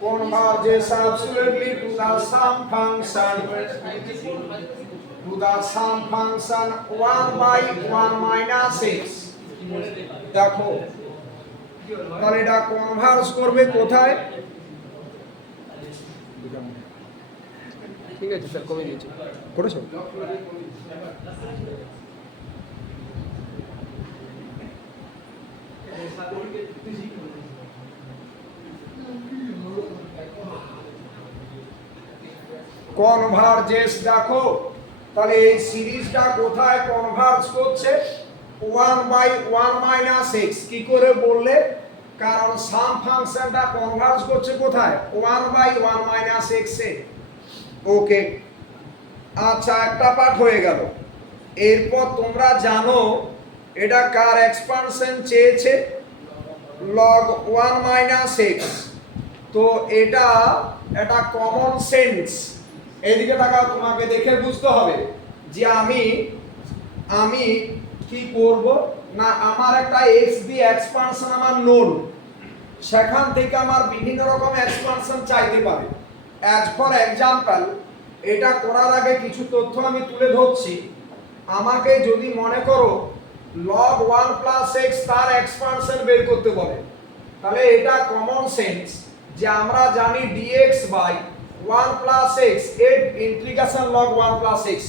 converges absolutely to the sum function 1 by 1 minus x দেখো তাহলে এটা কনভার্জ করবে কোথায় ঠিক আছে স্যার কমে দিয়েছি করেছো কনভার্জেস দেখো তাহলে এই সিরিজটা কোথায় কনভার্জ করছে 1 by 1 minus x কি করে বললে কারণ সাম ফাংশনটা কনভার্জ করছে কোথায় 1 by 1 minus x এ ওকে আচ্ছা একটা পার্ট হয়ে গেল এরপর তোমরা জানো এটা কার এক্সপানশন চেয়েছে log 1 minus x তো এটা কমন সেন্স এদিকে তাকাও তোমাকে দেখে বুঝতে হবে যে আমি কি করব না আমার একটা x দিয়ে এক্সপানশন আমার নোন সেখান থেকে আমার বিভিন্ন রকম এক্সপানশন চাইতে পারে অ্যাজ ফর एग्जांपल এটা করার আগে কিছু তথ্য আমি তুলে ধরছি আমাকে যদি মনে করো log 1 plus x তার এক্সপানশন বের করতে বলে তাহলে এটা কমন সেন্স যে আমরা জানি dx বাই 1 plus x এর ইন্টিগ্রেশন log 1 plus x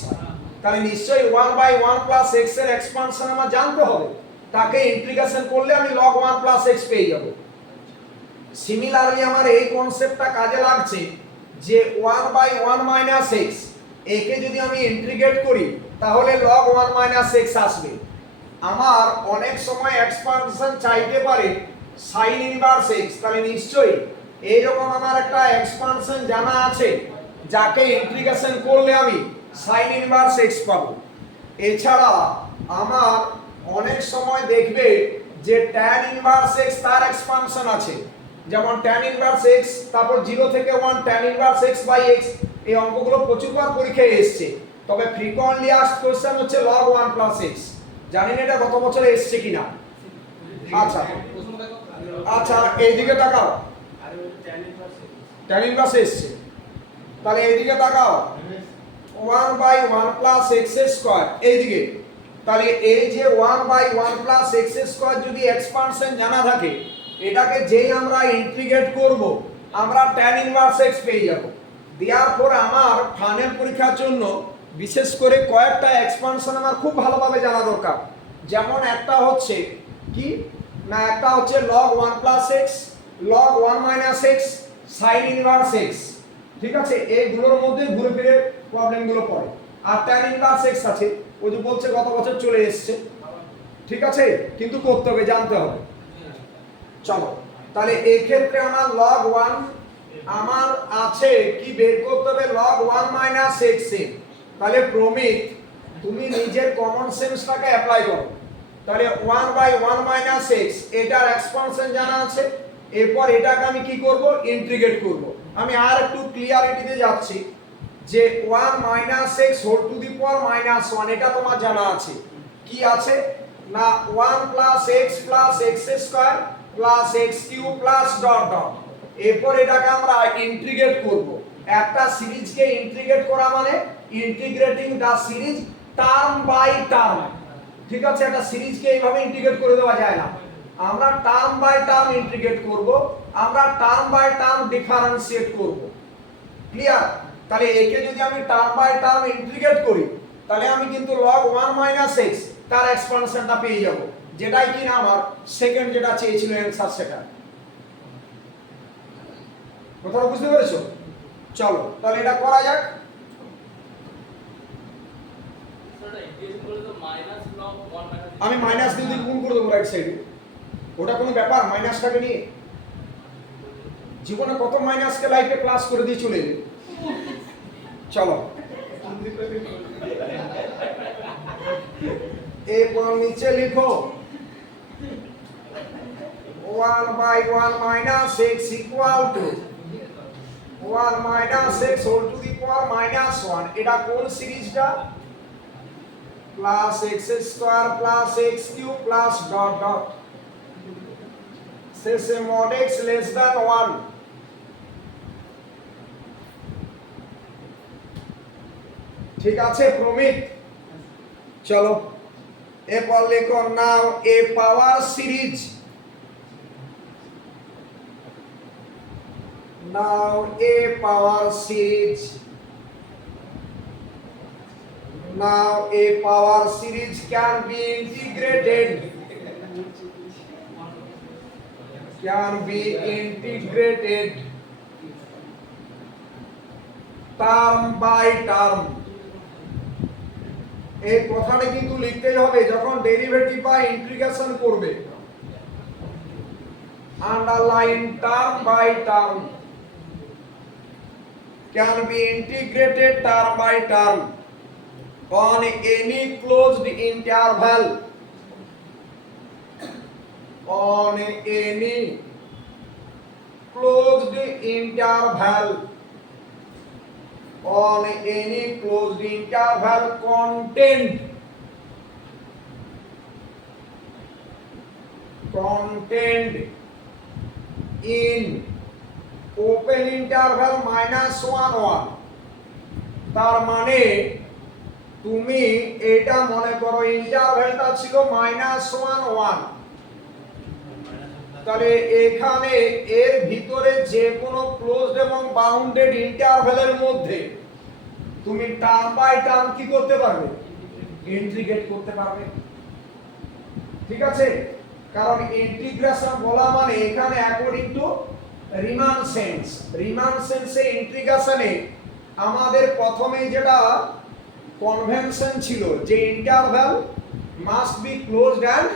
তাহলে নিশ্চয়ই 1 by 1 plus x এর এক্সপানশন আমার জানতে হবে তাকে ইন্টিগ্রেশন করলে আমি log 1 plus x পেয়ে যাব সিমিলারলি আমার এই কনসেপ্টটা কাজে লাগছে যে 1 by 1 minus x একে যদি আমি ইন্টিগ্রেট করি তাহলে log 1 minus x আসবে আমার অনেক সময় এক্সপানশন চাইতে পারে sin ইনভার্স x তাহলে নিশ্চয়ই এইরকম আমার একটা এক্সপানশন জানা আছে যাকে ইন্টিগ্রেশন করলে আমি sin ইনভার্স x পাবো এছাড়া আমার অনেক সময় দেখবে যে tan ইনভার্স x তার এক্সপানশন আছে যেমন tan ইনভার্স x তারপর 0 থেকে 1 tan inverse x by x এই অঙ্কগুলো প্রচুরবার পরীক্ষায় এসেছে তবে ফ্রিকোয়েন্টলি আস্কড কোশ্চেন হচ্ছে log 1 plus x জানি না এটা গত বছরে এসেছে কিনা আচ্ছা আচ্ছা এইদিকে তাকাও tan ইনভার্স এসেছে তাহলে এইদিকে তাকাও 1 by 1 plus x স্কয়ার এইদিকে তাহলে এই যে 1 by 1 plus x স্কয়ার যদি এক্সপানশন জানা থাকে এটাকে যেই আমরা ইন্টিগ্রেট করব আমরা tan ইনভার্স x পেয়ে যাব দেয়ারফর আমার ফাইনাল পরীক্ষার জন্য বিশেষ করে কয়েকটা এক্সপানশন আমার খুব ভালোভাবে জানা দরকার যেমন একটা হচ্ছে কি না একটা হচ্ছে log 1 plus x log 1 minus x sin inverse x ঠিক আছে এইগুলোর মধ্যে ঘুরে ফিরে প্রবলেমগুলো পড়ে আর tan ইনভার্স x আছে ওই যে বলছে গত বছর চলে এসেছে ঠিক আছে কিন্তু করতে হবে জানতে হবে চলো তাহলে এই ক্ষেত্রে আমার log 1 আমার আছে কি বের করতে হবে log 1 minus x এ তাহলে প্রমিত তুমি নিজের কমন সেন্সটাকে অ্যাপ্লাই করো তাহলে 1 by 1 minus x এটার এক্সপানশন জানা আছে এরপর এটাকে আমি কি করব ইন্টিগ্রেট করব আমি আর একটু ক্লিয়ারিটিতে যাচ্ছি যে 1 minus x whole to the power minus 1 এটা তোমার জানা আছে কি আছে না 1 plus x plus x square plus x cube plus dot dot এরপর এটাকে আমরা ইন্টিগ্রেট করব একটা সিরিজকে ইন্টিগ্রেট করা মানে integrating the series term by term ঠিক আছে একটা সিরিজকে এইভাবে ইন্টিগ্রেট করে দেওয়া যায় না আমরা টার্ম বাই টার্ম ইন্টিগ্রেট করব আমরা টার্ম বাই টার্ম ডিফারেন্সিয়েট করব ক্লিয়ার তাহলে একে যদি আমি টার্ম বাই টার্ম ইন্টিগ্রেট করি তাহলে আমি কিন্তু log 1 minus x তার এক্সপানশনটা পেয়ে যাব যেটাই কি না আমার সেকেন্ড যেটা চেয়েছিল অ্যানসার সেটা কথাটা বুঝতে পেরেছো চলো তাহলে এটা করা যাক আমি মাইনাস দিয়ে গুণ করে দেবো রাইট সাইডে ওটা কোনো ব্যাপার মাইনাসটাকে নিয়ে জীবনে কত মাইনাসকে লাইফে ক্লাস করে দিয়ে চলে এলে চলো এরপর নিচে লিখো 1 by 1 minus x equal to 1 minus x whole to the power minus 1 এটা কোন সিরিজটা plus x square plus x cube plus dot dot শেষে mod x less than 1। ঠিক আছে প্রমিত? চলো এরপর লিখো now a power series, now a power series, now a power series can be integrated term by term। এই কথাটা কিন্তু লিখতেই হবে যখন ডেরিভেটিভ বা ইন্টিগ্রেশন করবে। Underline term by term, can be integrated term by term on any closed interval, on any closed interval, on any closed interval contained in open interval -1 1। তার মানে তুমি এটা মনে করো ইন্টারভ্যালটা ছিল -1 1, তাহলে এখানে এর ভিতরে যে কোনো ক্লোজড এবং বাউন্ডেড ইন্টারভ্যালের মধ্যে তুমি টার্ম বাই টার্ম কি করতে পারবে? ইন্টিগ্রেট করতে পারবে। ঠিক আছে, কারণ ইন্টিগ্রেশন বলা মানে এখানে অ্যাকর্ডিং টু রিমান সেন্সে ইন্টিগ্রেশনে আমাদের প্রথমেই যেটা কনভেনশন ছিল যে interval must be closed and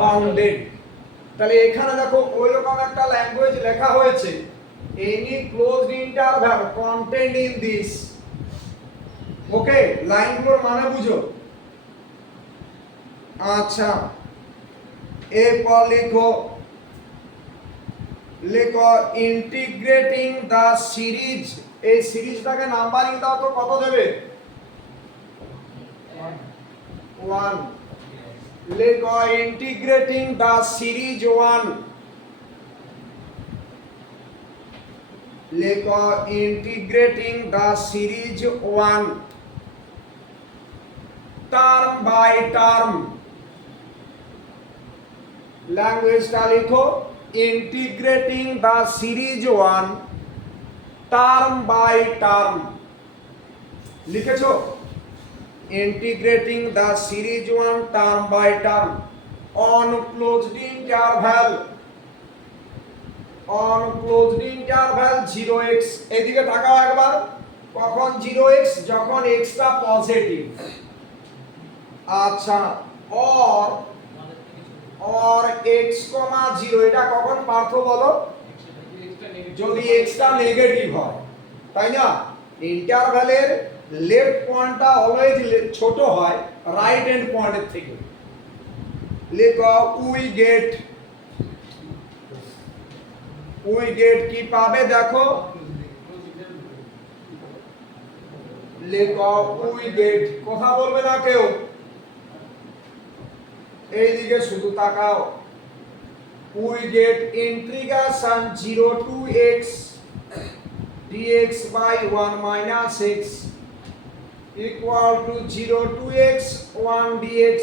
bounded. তাহলে এখানে দেখো ওইরকম একটা ল্যাঙ্গুয়েজ লেখা হয়েছে, any closed interval content in this. Okay, লাইনগুলোর মানে বুঝো। আচ্ছা এরপর লিখো ইন্টিগ্রেটিং দ্য সিরিজ। এই সিরিজটাকে নাম্বারিং দাও তো কত দেবে? 1। লিখো ইন্টিগ্রেটিং দ্য সিরিজ 1, লিখো integrating the series 1 term by term. ল্যাঙ্গুয়েজটা লিখো integrating the series 1 term by term. লিখেছো? integrating the series 1 term by term on closed interval, on closed interval 0x। এদিকে তাকাও একবার, কখন 0x? যখন x টা পজিটিভ। আচ্ছা or x, 0 এটা কখন পার্থ বলো? যদি x টা নেগেটিভ হয়, তাই না? ইন্টারভ্যালের লেফট পয়েন্টটা অলওয়েজ ছোট হয় রাইট হ্যান্ড পয়েন্টের থেকে। লিখো উই গেট কি পাবে দেখো, লিখো উই গেট। কথা বলবে না কেউ, এইদিকে শুধু তাকাও। We get integration 0 to x dx by 1 minus x equal to 0 to x 1 dx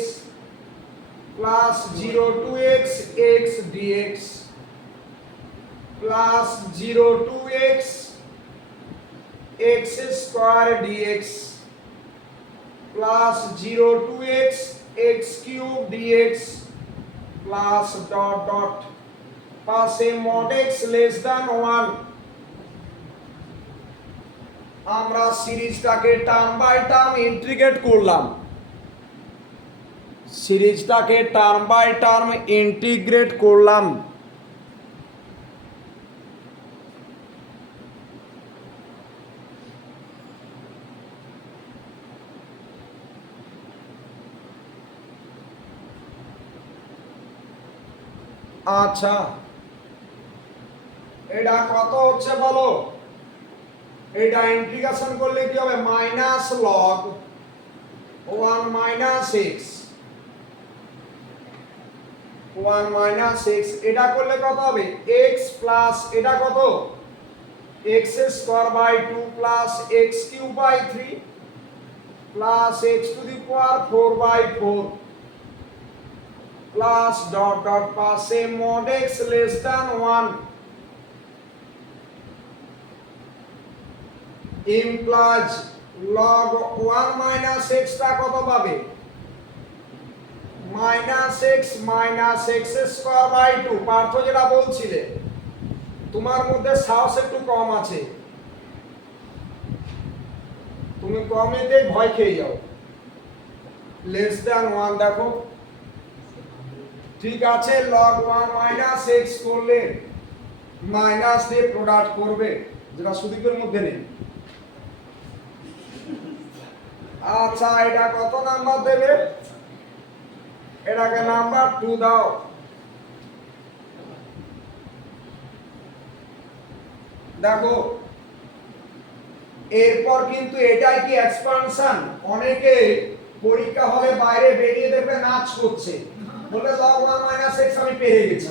plus 0 to x x dx plus 0 to x x square dx plus 0 to x x cube dx plus dot dot পাশে mod x less than 1। আমরা সিরিজটাকে term by term integrate করলাম, সিরিজটাকে term by term integrate করলাম। আচ্ছা এটা কত হচ্ছে বলো? এটা ইন্টিগ্রেশন করলে কি হবে? Minus log 1 minus x 1 minus x, এটা করলে কত হবে x প্লাস এটা কত x square by 2 plus x cube by 3 plus x to the power 4 by 4 plus dot dot পাশে mod x less than 1 implies log 1 minus x টা কত পাবে minus x square by 2 Partha যেটা বলছিলে তোমার মধ্যে সাহস একটু কম আছে, তুমি কমেতে ভয় খেয়ে যাও। লেস দ্যান 1 দেখো ঠিক আছে, log 1 minus x করলে মাইনাস দিয়ে প্রোডাক্ট করবে যেটা সুদীপের মধ্যে নেই। আচ্ছা এটা কত নাম্বার দেবে, এটাকে নাম্বার 2 দাও। দেখো এরপর কিন্তু এটাই কি এক্সপানশন, অনেকে পরীক্ষা হলে বাইরে বেরিয়ে দেখবে নাচ করছে, বলে log 1 minus x আমি পেয়ে গেছি,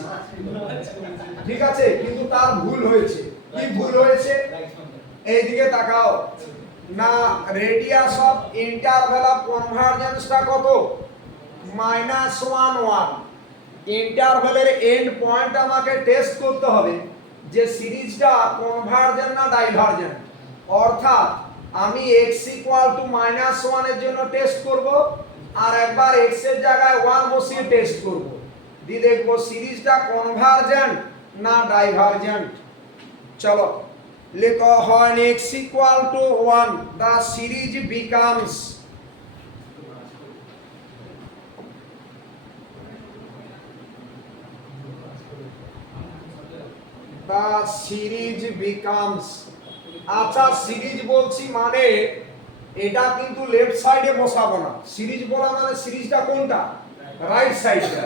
ঠিক আছে, কিন্তু তার ভুল হয়েছে। কি ভুল হয়েছে এইদিকে তাকাও না, রেডিয়াস অফ ইন্টারভ্যাল অফ কনভারজেন্সটা কত -1 1, ইন্টারভ্যালের এন্ড পয়েন্ট আমাকে টেস্ট করতে হবে যে সিরিজটা কনভারজেন্ট না ডাইভারজেন্ট, অর্থাৎ আমি x -1 এর জন্য টেস্ট করব আর একবার x এর জায়গায় 1 বসিয়ে টেস্ট করব, দিয়ে দেখব সিরিজটা কনভারজেন্ট না ডাইভারজেন্ট। চলো লেখো when x = 1 the series becomes আচ্ছা সিরিজ বলছি মানে এটা কিন্তু লেফট সাইডে বসাবো না, সিরিজ বলা মানে সিরিজটা কোনটা রাইট সাইডটা,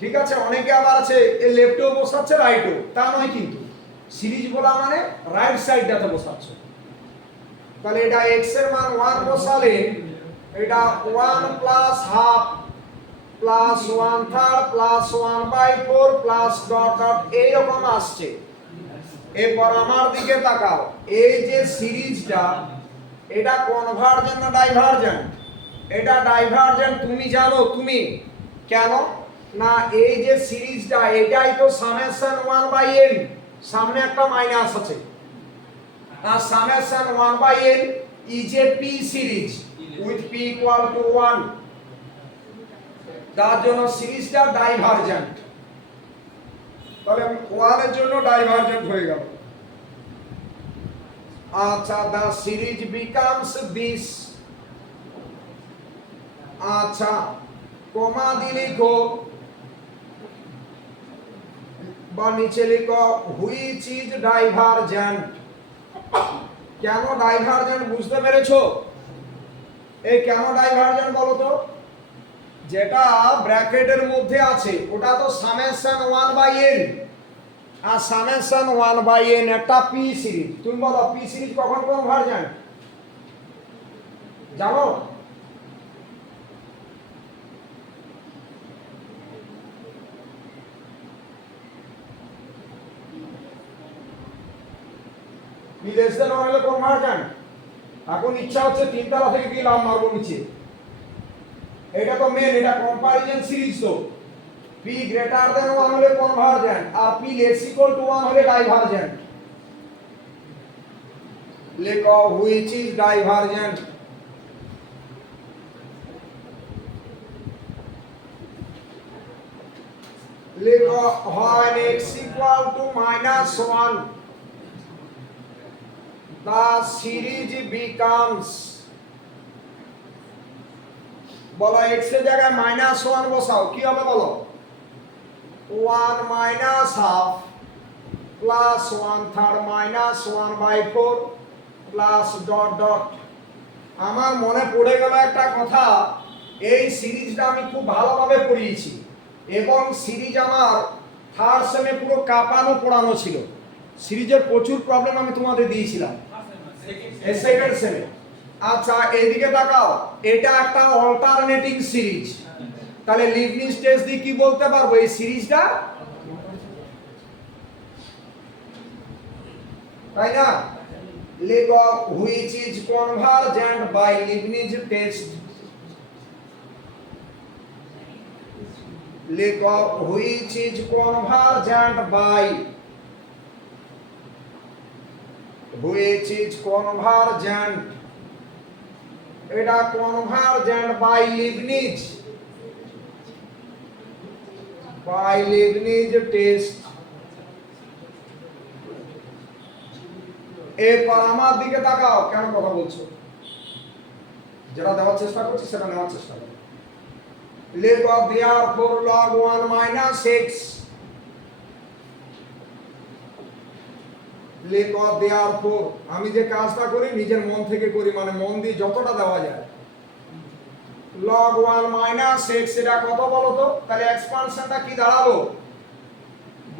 ঠিক আছে। অনেকে আবার আছে এই লেফটেও বসাচ্ছে রাইটেও, তা নয়, কিন্তু সিরিজ বলা মানে রাইট সাইডটাতে বসাচ্ছে। তাহলে এটা x এর মান 1 বসালে এটা 1 plus half plus 1/3 plus 1/4 plus dot dot এইরকম আসছে। এরপর আমার দিকে তাকাও, এই যে সিরিজটা এটা কনভারজেন্ট না ডাইভারজেন্ট, এটা ডাইভারজেন্ট তুমি জানো, তুমি কেন না, এই যে সিরিজটা এটাই তো সামেশন 1/n, সামনে একটা মাইনাস আছে, আর summation 1/n is a p series with p = 1, তার জন্য সিরিজটা ডাইভারজেন্ট। তাহলে 1 এর জন্য ডাইভারজেন্ট হয়ে গেল। আচ্ছা the series becomes this, আচ্ছা কমা দিয়ে লিখো বা নিচে লিখো which is divergent। কেন ডাইভারজেন্ট বুঝতে পেরেছো? এই কেন ডাইভারজেন্ট বলো তো, যেটা ব্র্যাকেটের মধ্যে আছে ওটা তো সামেশন 1/n, আর সামেশন 1/n একটা p সিরিজ। তুমি বলো p সিরিজ কখন কনভারজেন্ট জানো? p লেস দেন 1 হলে কনভারজেন্ট। এখন ইচ্ছা হচ্ছে তিনতলা থেকে কি লাভ মারবো নিচে, এটা তো মেন, এটা কম্পারিজন সিরিজ, তো p গ্রেটার দেন 1 হলে কনভারজেন্ট আর p লেস ইকুয়াল টু 1 হলে ডাইভারজেন্ট। লেখো which is divergent। লেখো when x = -1 the series becomes, বলো x এর জায়গায় -1 বসাও, কি হবে বলো 1 minus half plus 1/3 minus 1/4 plus dot dot। আমার মনে পড়ে গেল একটা কথা, এই সিরিজটা আমি খুব ভালোভাবে পড়িয়েছি এবং সিরিজ আমার থার্ড সেমে পুরো কাঁপানো পড়ানো ছিল, সিরিজের প্রচুর প্রবলেম আমি তোমাদের দিয়েছিলাম সেকেন্ড সেমে। আচ্ছা এইদিকে তাকাও, এটা একটা অল্টারনেটিং সিরিজ, তাহলে লিবনিজ টেস্ট দিয়ে কি বলতে পারবো এই সিরিজটা, তাই না? লেখ which is convergent by Leibniz test, লেখ which is convergent by, which is convergent, এটা convergent by Leibniz, by Leibniz test. এরপর আমার দিকে তাকাও, কেন কথা বলছো? যেটা দেওয়ার চেষ্টা করছি সেটা নেওয়ার চেষ্টা করো। লেখ therefore log 1 minus x, লেখ therefore, আমি যে কাজটা করি নিজের মন থেকে করি, মানে মন দিয়ে যতটা দেওয়া যায়। log 1 minus x এটা কত বলো তো? তাহলে এক্সপানশনটা কি দাঁড়ালো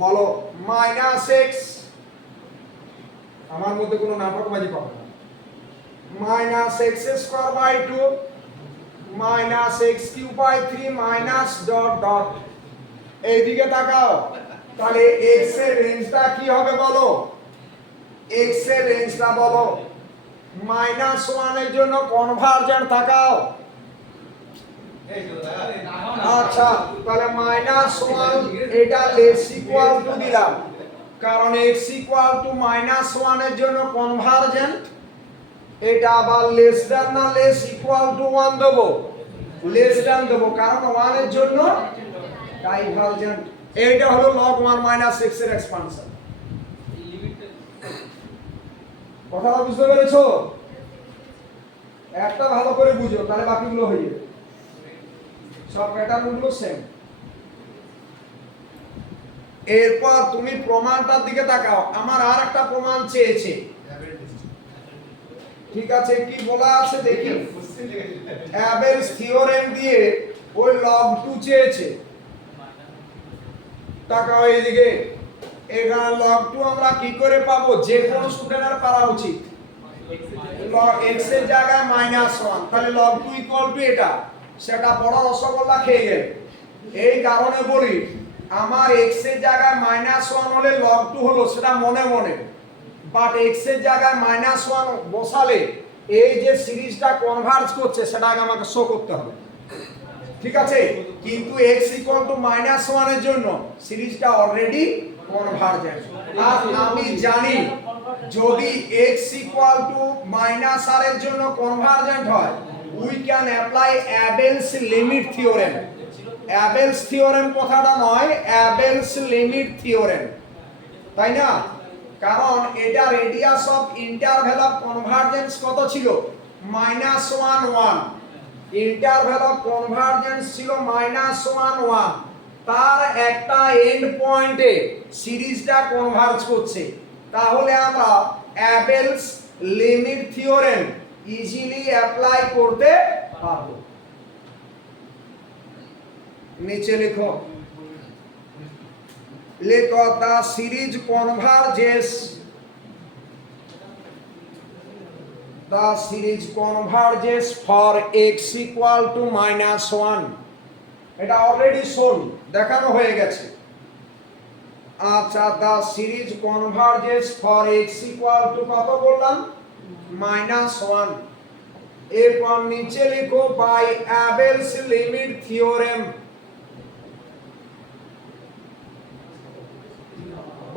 বলো? মাইনাস x, আমার মধ্যে কোনো নাটকবাজি পাবে না। Minus x square by 2 minus x cube by 3 minus dot dot. এইদিকে তাকাও, তাহলে এক্স এর রেঞ্জটা কি হবে বলো? এক্স এর রেঞ্জটা বলো। মাইনাস 1 এর জন্য কনভারজেন্ট তাকাও। আচ্ছা, তাহলে মাইনাস 1 এটা লেস ইকুয়াল টু দিলাম, কারণ x ইকুয়াল টু মাইনাস 1 এর জন্য কনভারজেন্ট। এটা আবার লেস দ্যান না লেস ইকুয়াল টু 1 দেব, লেস দ্যান দেব, কারণ 1 এর জন্য ডাইভারজেন্ট। এইটা হলো log 1 মাইনাস x এর এক্সপানশন। কথাটা বুঝতে পেরেছো? একটা ভালো করে বুঝো, তাহলে বাকিগুলো হয়ে যাবে, সব প্যাটার্নগুলো সেম। এরপর তুমি প্রমাণটার দিকে তাকাও। আমার আর একটা প্রমাণ চেয়েছে, ঠিক আছে? কি বলা আছে দেখি। অ্যাবেলস থিওরেম দিয়ে ওই log 2 চেয়েছে। তাকাও এইদিকে, এখানে log 2 আমরা কি করে পাবো? যে কোন স্টুডেন্টের পারা উচিত। log x এর জায়গায় -1, তাহলে log 2 ইকুয়াল টু এটা, সেটা বড় রসগোল্লা খেয়ে গেল। এই কারণে বলি, আমার x এর জায়গায় -1 হলে log 2 হলো, সেটা মনে মনে, বাট x এর জায়গায় -1 বসালে এই যে সিরিজটা কনভার্জ করছে সেটা আগে আমাকে শো করতে হবে, ঠিক আছে? কিন্তু x ইকুয়াল টু -1 এর জন্য সিরিজটা অলরেডি কনভারজেন্ট। আর আমি জানি যদি x ইকুয়াল টু -r এর জন্য কনভারজেন্ট হয়, we can apply Abel's limit theorem. Abel's theorem কথাটা নয়, অ্যাবেলস লিমিট থিওরেম, তাই না? কারণ এটা radius of interval of convergence কত ছিল? -1 1। ইন্টারভ্যাল অফ কনভারজেন্স ছিল -1 1। তার একটা এন্ড পয়েন্টে সিরিজটা কনভার্জ করছে। তাহলে আমরা অ্যাবেলস লিমিট থিওরেম ইজিলি অ্যাপ্লাই করতে পারবো। নিচে লিখো, লেখো the series converges, the series converges for x equal to -1। এটা অলরেডি শোন, দেখানো হয়ে গেছে। আচ্ছা, the series converges for x equal to কত বললাম? -1। এরপর নিচে লিখো by Abel's limit theorem,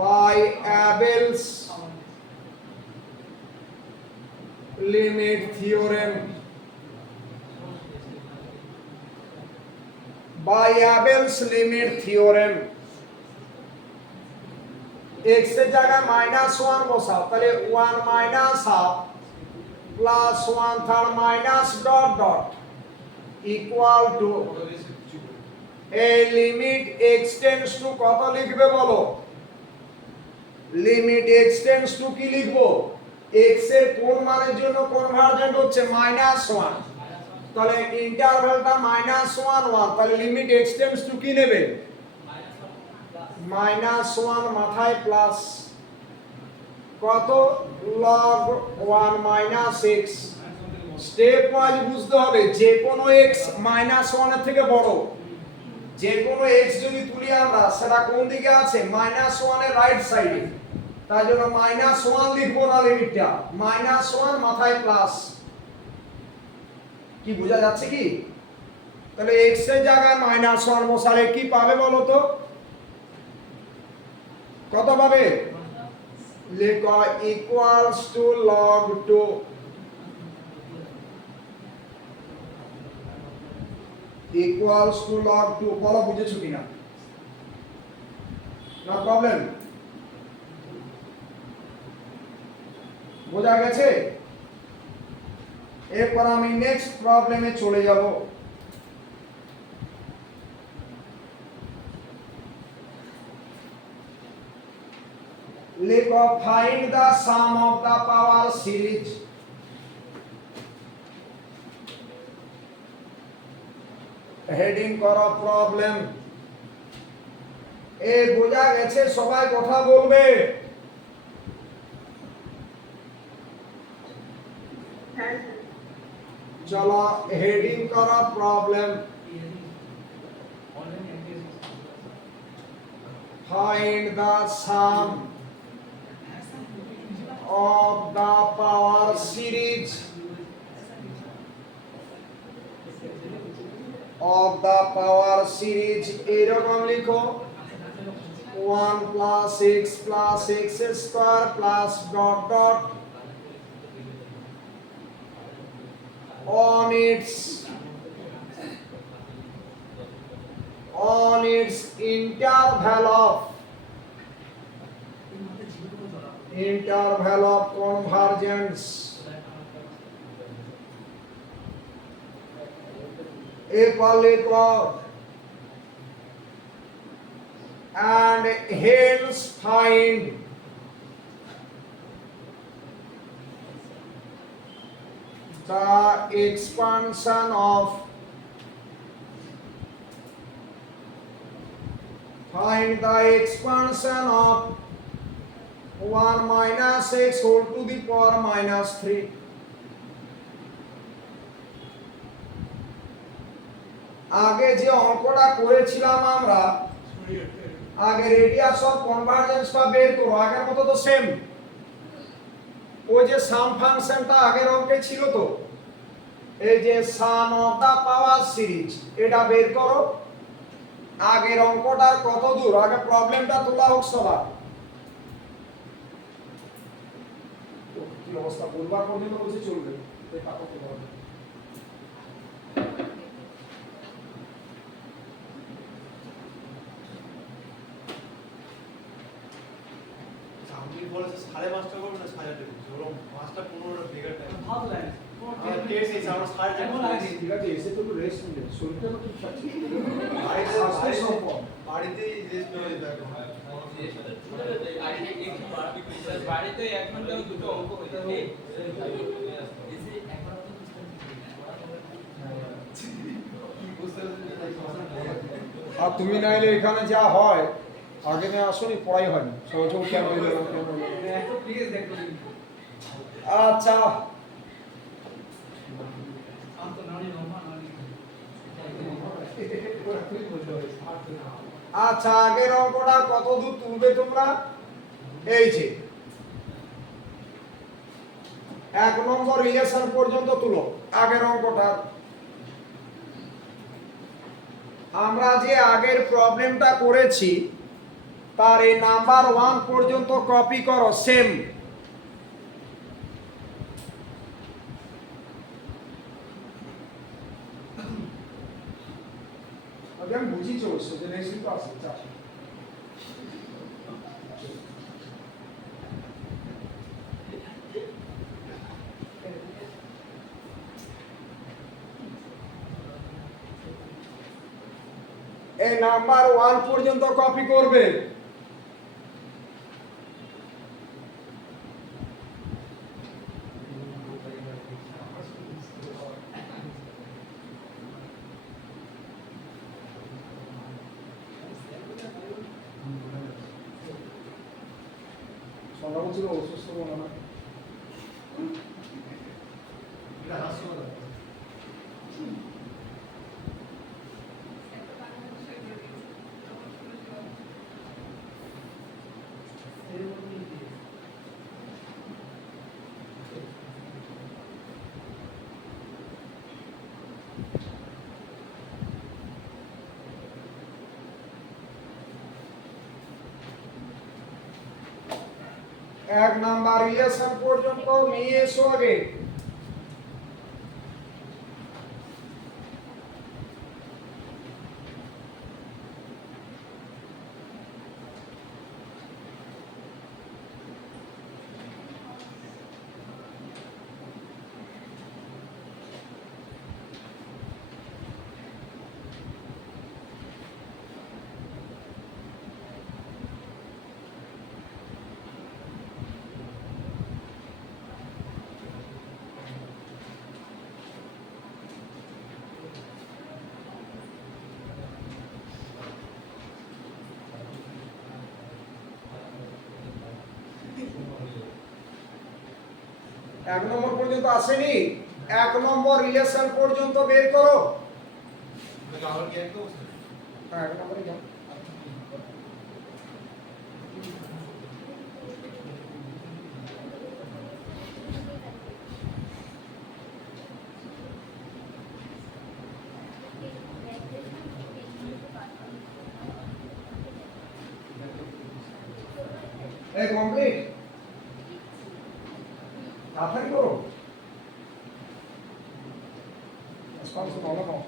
by Abel's limit theorem, by Abel's limit theorem। x এর জায়গায় -1 বসাও, তাহলে 1 minus half plus 1 third minus dot dot equal to, এই লিমিট x টেন্ডস টু কত লিখবে বলো? লিমিট x টেন্ডস টু কি লিখবো? x এর কোন মানের জন্য কনভারজেন্ট হচ্ছে? -1। তাহলে ইন্টারভ্যালটা -1 1, তাহলে লিমিট x টেন্ডস টু কি নেবে? -1 মাথায় প্লাস কত? log 1 - x। স্টেপ ওয়াইজ বুঝতে হবে, যে কোনো x -1 এর থেকে বড়, যে কোনো x যদি তুলি আমরা সেটা কোন দিকে আছে -1 এর রাইট সাইডে, তাই জন্য -1 লিখবো না লিমিটটা, -1 মাথায় প্লাস। কি বোঝা যাচ্ছে কি? তাহলে x এর জায়গায় -1 বসালে কি পাবে বলো তো? কত পাবে? লেখো equals to log 2, equals to log 2। বলো বুঝেছো কিনা? নো প্রবলেম, বোঝা গেছে? এরপর আমি নেক্সট প্রবলেমে চলে যাব। লেখো find the some of the power series. Heading করো প্রবলেম। এ বোঝা গেছে? সবাই কথা বলবে। চলো হেডিং করো problem. Find the some of the power series এরকম লিখো 1 plus x plus x square plus dot dot on its interval of convergence equal and hence find the expansion of (1 minus x whole to the power -3). আগে যে অঙ্কটা করেছিলাম আমরা, আগে radius of কনভারজেন্সটা বের করো, আগের মতো তো সেম। ওই যে সাম ফাংশনটা আগের অঙ্কে ছিল তো, এই যে সাম অফ দা পাওয়ার সিরিজ, এটা বের করো। আগের অঙ্কটার কত দূর, আগে প্রবলেমটা তোলা হোক সবার। কি অবস্থা, বলবার পর্যন্ত বলছি চলবে, দেখা করতে হবে। আমি বলেছি 5:30 করব না 5:30 ওরকম 5:15 বেগার টাইম ভালো লাগে টেস্ট এই আমরা 5:30 ঠিক আছে, এসে তো একটু রেস্ট নিলে শরীরটা তো ঠিক আছে। বাড়িতে রেস্ট হয়ে যাবে। বাড়িতে 1 ঘন্টা 2টো অঙ্ক হইতে হবে। এসে একবার তো কি বুঝতে আর তুমি নাইলে এখানে যা হয় আগে না আসলে পড়াই হয়নি, সহজে কেন হয়ে গেল একটু প্লিজ দেখো। আচ্ছা আচ্ছা, আগের অঙ্কটা কত দূর তুলবে তোমরা? এই যে 1 নম্বর রিলেশন পর্যন্ত তুলো আগের অঙ্কটা। আমরা যে আগের প্রবলেমটা করেছি তার এই নাম্বার 1 পর্যন্ত কপি করো সেম। আমি বুঝি চলছে যে নেক্সট তো আছে চাষ। এই নাম্বার 1 পর্যন্ত কপি করবে। সকাল ছিল অসুস্থ মনে হয়। এটা হাসি কথা এক নাম্বার রিলেশন পর্যন্ত নিয়ে এসো আগে। এক নম্বর পর্যন্ত আসেনি, এক নম্বর রিলেশন পর্যন্ত বের করো। আমার কি একদম হ্যাঁ, এক নম্বরে যাও। এই কমপ্লিট, তাড়াতাড়ি করো। Response ভালো কম।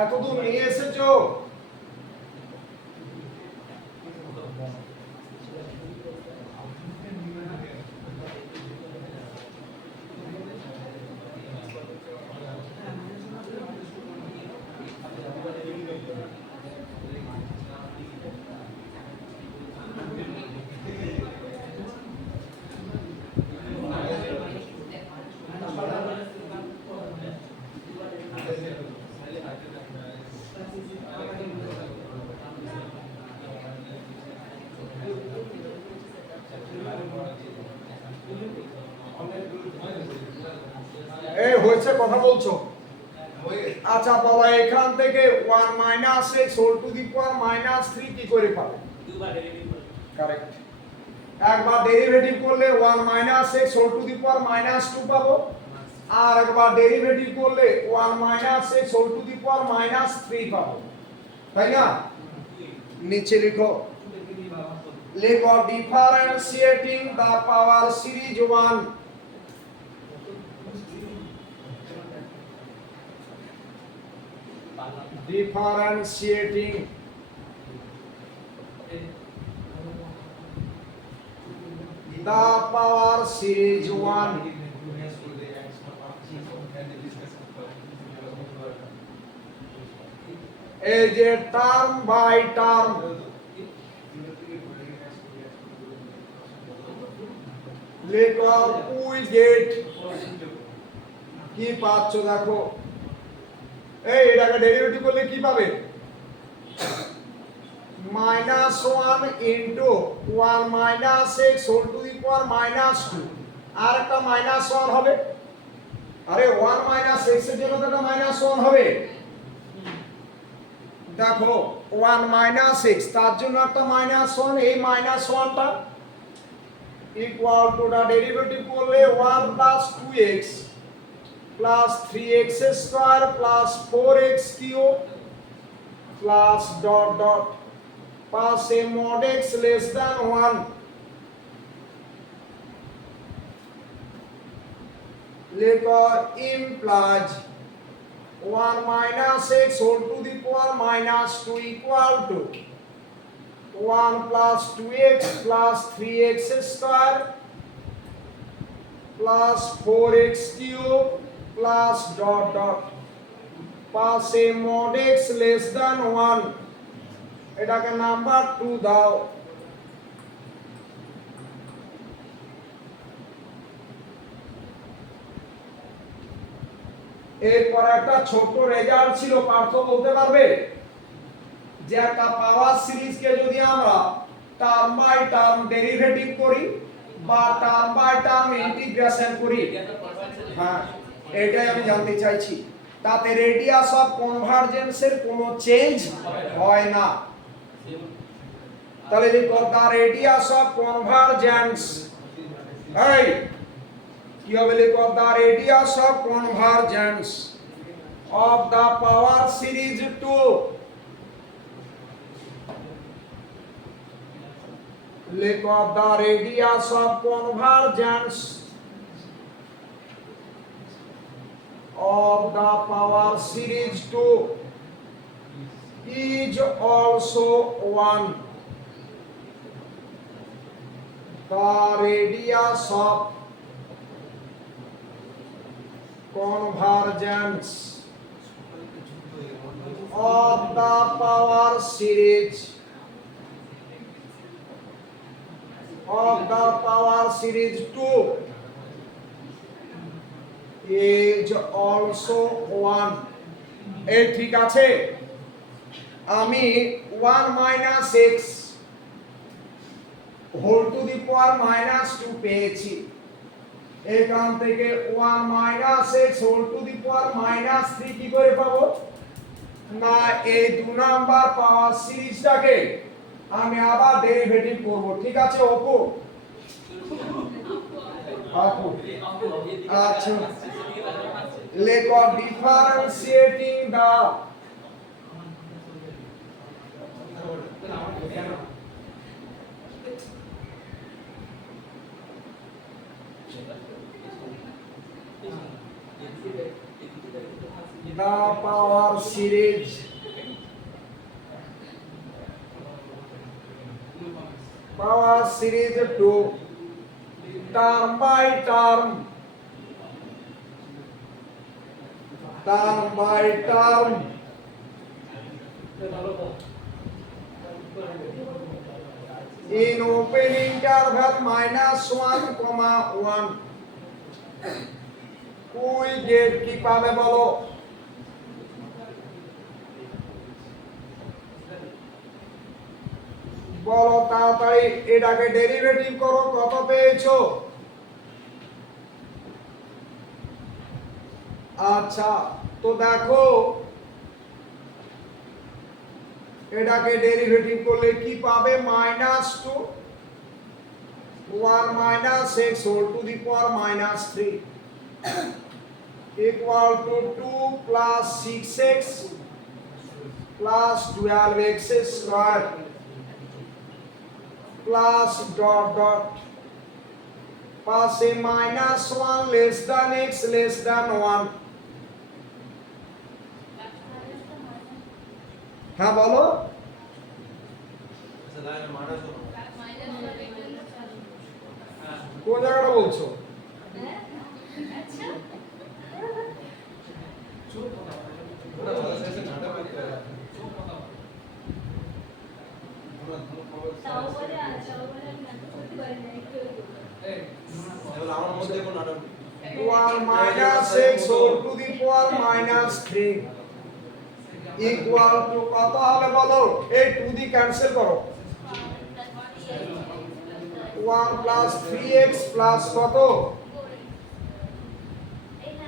এতদূর নিয়ে এসেছো, এই হয়েছে, কথা বলছো। আচ্ছা বলো, এখান থেকে 1 minus x whole to the power minus 3 কি করে পাবে? কারেক্ট। একবার ডেরিভেটিভ করলে 1 minus x whole to the power minus 2 পাবো, আর একবার ডেরিভেটিভ করলে 1 minus x whole to the power minus 3 পাবো, তাই না? নিচে লিখো, লিখো differentiating the power series 1, differentiating the power series 1, এই যে টার্ম বাই টার্ম লেখো, উই গেট কি পাচ্ছ দেখো, এই এটাকে ডেরিভেটিভ করলে কি পাবে? -1 into 1 minus x whole to the power -2, আর একটা -1 হবে। আরে 1 মাইনাস এক্স এর জন্য তো একটা -1 হবে। দেখো 1 মাইনাস এক্স, তার জন্য একটা -1, এই -1টা ইকুয়াল টু দা ডেরিভেটিভ করলে 1 plus 2x plus 3x square plus 4x cube plus dot dot pass a mod x less than 1, লেখো implies 1 minus x whole to the power minus 2 equal to 1 plus 2x plus 3x square plus 4x cube plus dot dot pass a mod x less than 1, এটাকে number 2 দাও। এরপর একটা ছোট result ছিল, পার্থ বলতে পারবে যে একটা পাওয়ার সিরিজকে যদি আমরা টার্ম বাই টার্ম ডেরিভেটিভ করি বা টার্ম বাই টার্ম ইন্টিগ্রেশন করি, হ্যাঁ এটাই আমি জানতে চাইছি, তাতে রেডিয়াস অফ কনভারজেন্সের কোনো চেঞ্জ হয় না। তাহলে লিখো দা রেডিয়াস অফ কনভারজেন্স, এই কি হবে? লিখো the radius of convergence of the power series 2 look of the radius of convergence of the power series 2 is also 1. The radius of convergence of the power series two is also 1. এই ঠিক আছে, আমি 1 minus x whole to the power minus 2 পেয়েছি। এখান থেকে 1 minus x whole to the power minus 3 কি করে পাবো? না, এই 2 নাম্বার পাওয়ার সিরিজটাকে আমি আবার ডেরিভেটিভ করব। ঠিক আছে অপু? আপু আচ্ছা, লেখ differentiating the power series to term by term in open interval -1, কুই গেট কি পাবে বলো? বলো তাড়াতাড়ি, এটাকে ডেরিভেটিভ করো, কত পেয়েছো? আচ্ছা, তো দেখো এটাকে ডেরিভেটিভ করলে কি পাবে? -2 1 minus x whole to the power -3 equal to 2 plus 6x plus 12x square plus dot dot pass a -1 less than x less than 1. হ্যাঁ বলো। আচ্ছা লাইন মাইনাস কোন জায়গাটা বলছো? ওটা ভালো সেশন নাটা করতে হবে। আমার মধ্যে কোন নাটক 1 minus x whole to the power -3 equal to কত হবে বলো? এই 2 দি ক্যান্সেল করো। 1 plus 3x plus কত?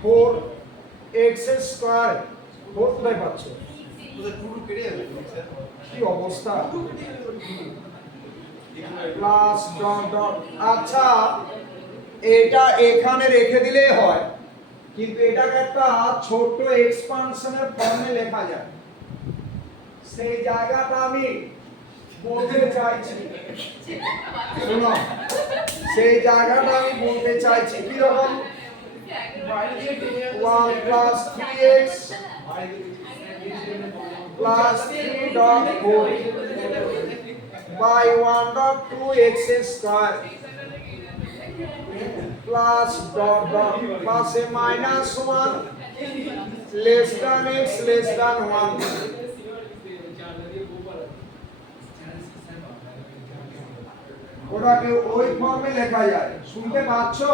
4x square 4 কোথায় পাচ্ছ? তোদের পুরো কেটে যাবে স্যার। কি অবস্থা? Plus dot dot. আচ্ছা, এটা এখানে রেখে দিলেই হয়, কিন্তু এটাকে একটা ছোট এক্সপানশনের ফর্মে লেখা যায়। সেই জায়গাটা আমি বলতে চাইছি, শোনো, সেই জায়গাটা আমি বলতে চাইছি কি রকম? 1 plus 3x plus 3 dot 4 by 1 dot 2x square plus dot dot plus a -1 less than x less than 1. ওটাকে ওই ফর্মে লেখা যায়, শুনতে পাচ্ছো?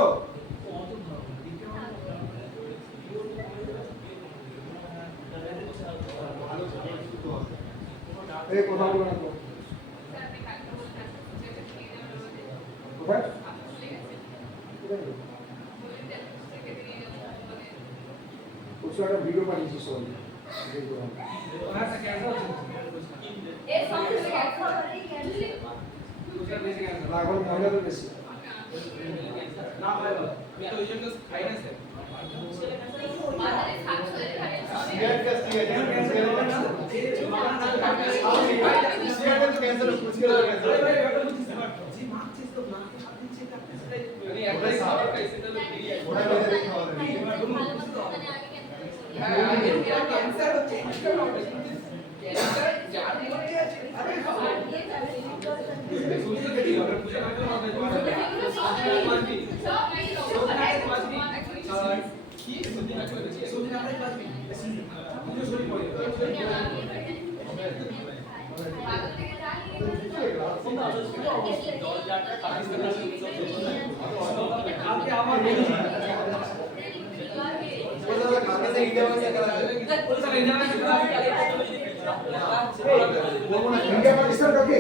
এই কথা বলো না তো। কোথায়? उसका একটা ভিডিও বানিয়েছি সব। एक सॉन्ग से कैसा हो रही है এখন মহিলা তো বেশি না ভাই, আমি তো ওই জন্য খাই না স্যার। बाजार 700 है ইন্ডিয়া পাকিস্তান কাকে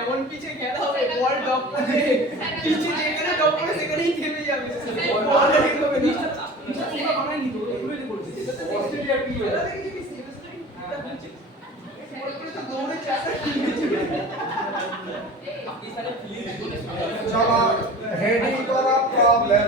এমন পিছে খেলা হবে বল ডক করে পিছে যেখানে ডক করে সেখানেই থেমে যাবে বল রেডি হবে নিচে পুরো আমরা নিতে হবে এগুলোই করছি এটা তো অস্ট্রেলিয়া কি হয় দৌড়ে চাকা আপনি সাথে প্লিজ চলো হেডিং করা প্রবলেম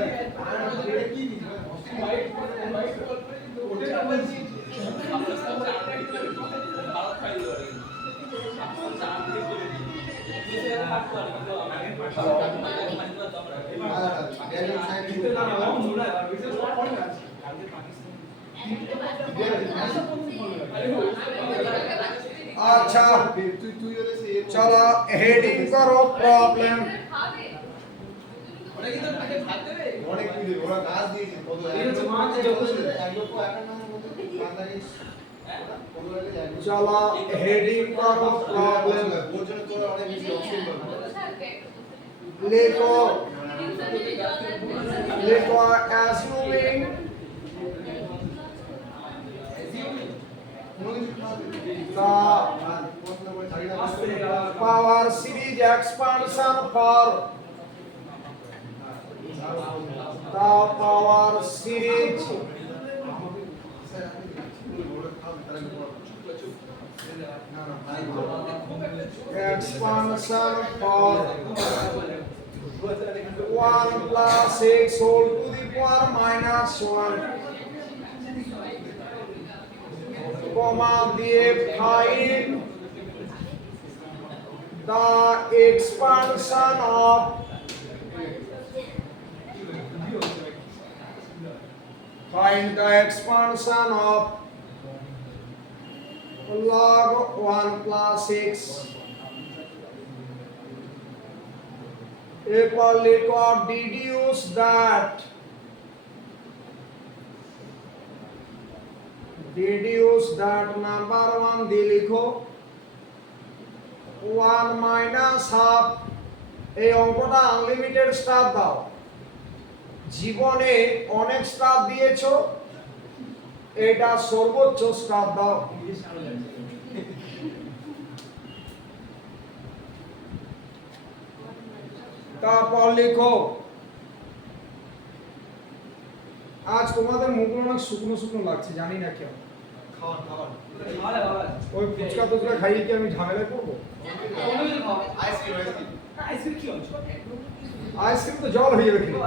আচ্ছা চলো হেডিং করো প্রবলেম ওরা কি তো তাকে ভাত দেবে অনেক কি দেবে ওরা গাছ দিয়েছে কত এই হচ্ছে মাছ যত এক লক্ষ 51 মাসের মধ্যে কান্দারি কত লাগে জানি চলো হেডিং করো প্রবলেম ওর জন্য তোরা অনেক বেশি অপশন পাবে লেখো লেখো অ্যাসিউমিং the power series expansion for the power series expansion for 1 plus x whole to the power minus 1 comma দিয়ে find the expansion of log 1 plus x equally to deduce that number 1 দিয়ে লিখো 1 minus half এই অঙ্কটা unlimited star দাও জীবনে অনেক star দিয়েছো এটা সর্বোচ্চ স্টার দাও তারপর লিখো আজ তোমাদের মুখগুলো অনেক শুকনো শুকনো লাগছে জানি না কেন খাওয়ান খাওয়ান ওই ফুচকা টুচকা খাইয়ে কি আমি ঝামেলা করবো আইসক্রিম আইসক্রিম কি হচ্ছে আইসক্রিম তো জল হয়ে যাবে খেলে।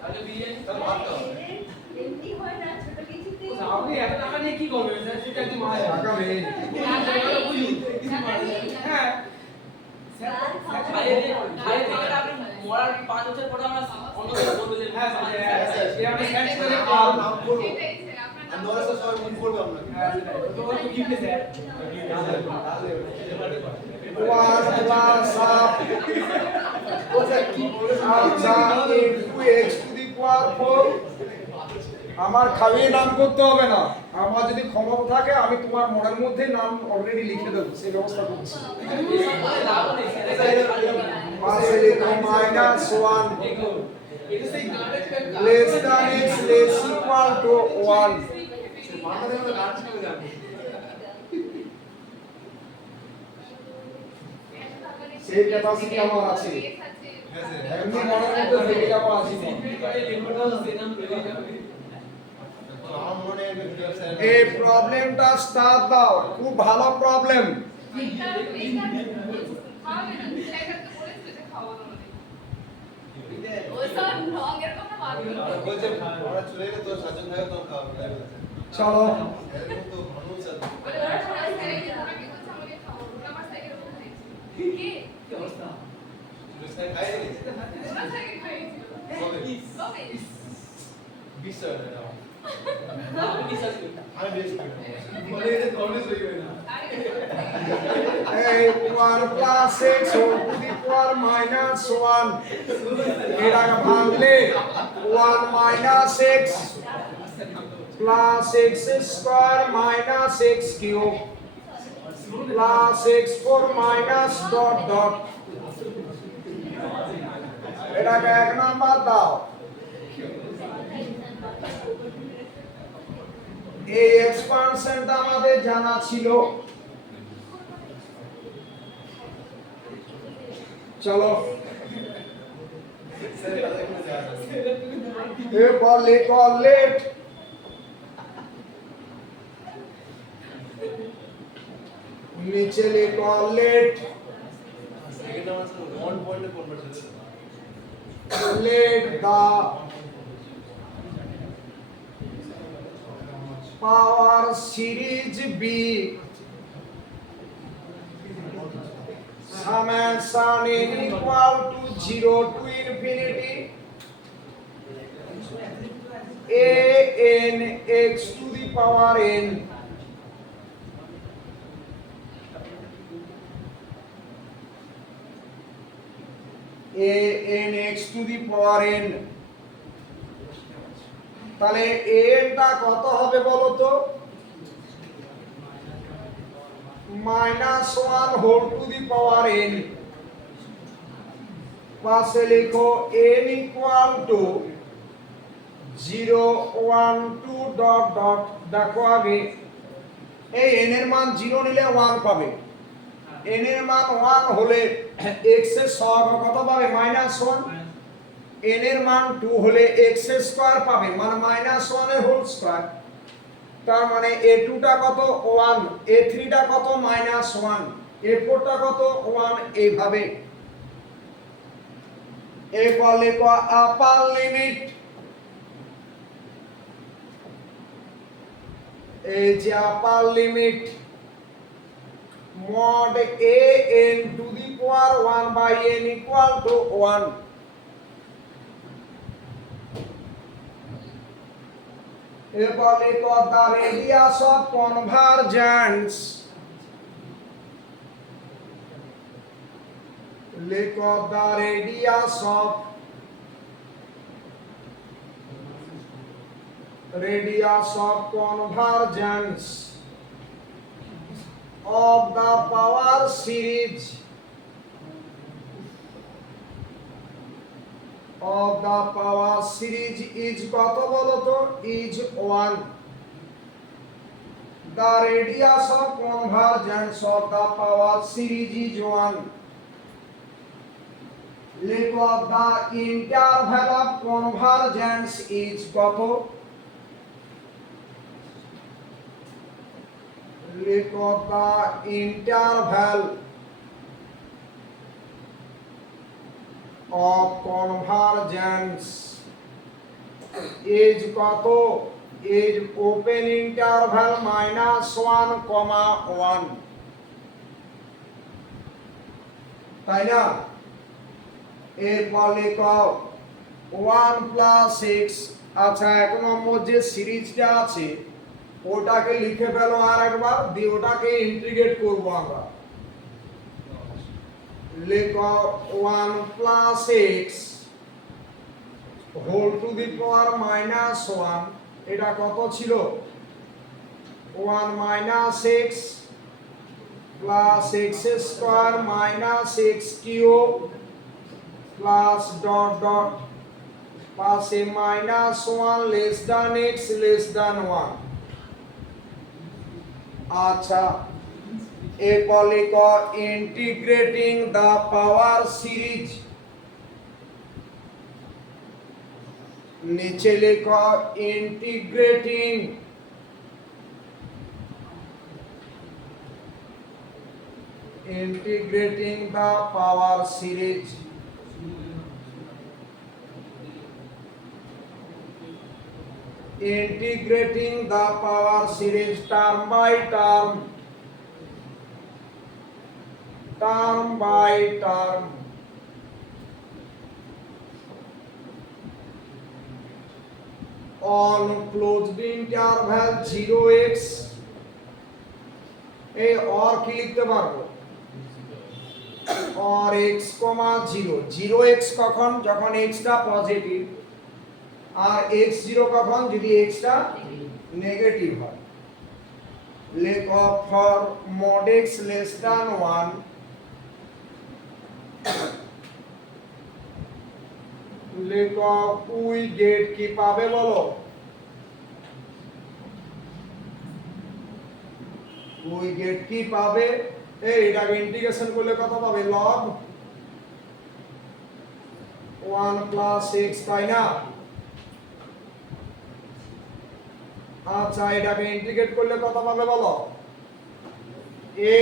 তাহলে বিরিয়ানি তাহলে ভাত খাও এমনি হয় না ছোট কিছুতেই আপনি এত টাকা নিয়ে কি করবেন স্যার সেটা কি মায় টাকা নেই হ্যাঁ খাইয়ে থেকে আপনি মরার 5 বছর পরে আমরা অন্য কিছু বলবো যে হ্যাঁ স্যার আমরা স্যার করে নাম করবো আর নরেশের সবাই মন করবে আপনাকে তো gift sir one plus half আচ্ছা into x to the power 4 আমার খাইয়ে নাম করতে হবে না আমার যদি ক্ষমতা থাকে আমি তোমার মনের মধ্যে নাম অলরেডি লিখে দেবো সেই ব্যবস্থা করছি পাশে লিখো minus 1 এটা সেই গানে less than x less equal to 1 মাথার মধ্যে গান শুনে যাবে সেই ক্যাপাসিটি আমার আছে হ্যাঁ স্যার এমনি মনের মধ্যে থেকে যাবো আছি না তো আমার মনে হয় স্যার এই প্রবলেমটা স্টার্ট দাও খুব ভালো প্রবলেম ওই সব রঙের কথা বলছে আমরা চলে গেলে তোর সাজন থাকে তোর খাওয়া তাই বলছে চলো এরকম তো মানুষ আছে বলে ওরা সবাই স্যারে গিয়ে তোমাকে বলছে আমাকে খাও ওরা আমার স্যারের উপর দিয়েছে কি কি অবস্থা তুই খাই গেছিস ওরা স্যারকে খাইয়েছিল কবে কবে বিশ্বাস হয় না আমি বিশ্বাস করি না। আমি বেশ করি বলে এটা কমেন্ট হয়ে গেল না আরে এই 1 plus x whole to the power minus 1 এটাকে ভাঙলে 1 minus x plus x square minus x cube plus x4 minus dot dot এটাকে এক নাম্বার দাও এই এক্সপানশনটা আমাদের জানা ছিল চলো এরপর লিখো লেট নিচে লিখো লেট সেকেন্ড আমার সাথে 1 পয়েন্টে কনভার্ট হয়েছে let the power series be summation n equal to 0 to infinity a n x to the power n a n x to the power n তাহলে n টা কত হবে বলো তো -1 whole to the power n পাশে লিখো n equal to 0 1 2 dot dot দেখো আগে এই n এর মান 0 নিলে 1 পাবে n এর মান 1 হলে x এর সহগ কত পাবে -1 n এর মান 2 হলে x স্কয়ার পাবে মানে -1 এর হোল স্কয়ার তার মানে a2 টা কত 1 a3 টা কত -1 a4 টা কত 1 এইভাবে এরপর লেখো আপার লিমিট এই যে আপার limit mod a n to the power 1 by n equal to 1 এরপর লিখো the radius of convergence লিখো the radius of convergence of the power series is কত বলো তো is 1 the radius of convergence of the power series is 1 লিখো the interval of convergence is কত লিখো the interval of convergence is কত is open interval -1, 1 তাই না এরপর লিখো 1 প্লাস x আচ্ছা এক নম্বর যে সিরিজটা আছে ওটাকে লিখে ফেলো আর একবার দিয়ে ওটাকে ইন্টিগ্রেট করব আমরা লিখো 1 plus x whole to the power -1 এটা কত ছিল 1 minus x plus x square minus x cube plus dot dot পাশে -1 less than x less than 1 আচ্ছা এরপর লিখো ইন্টিগ্রেটিং দ্য পাওয়ার সিরিজ নিচে লিখো integrating the power series integrating the power series term by term on closed interval 0x এই or কি লিখতে পারবো or x, 0 0x কখন যখন x টা পজিটিভ আর x0 কখন যদি x টা নেগেটিভ হয় লেখ for mod x less than 1 লেখ উই গেট কি পাবে বলো উই গেট কি পাবে এই এটাকে ইন্টিগ্রেশন করলে কত পাবে log 1 plus x তাই না আচ্ছা এটাকে ইন্টিগ্রেট করলে কত পাবে বলো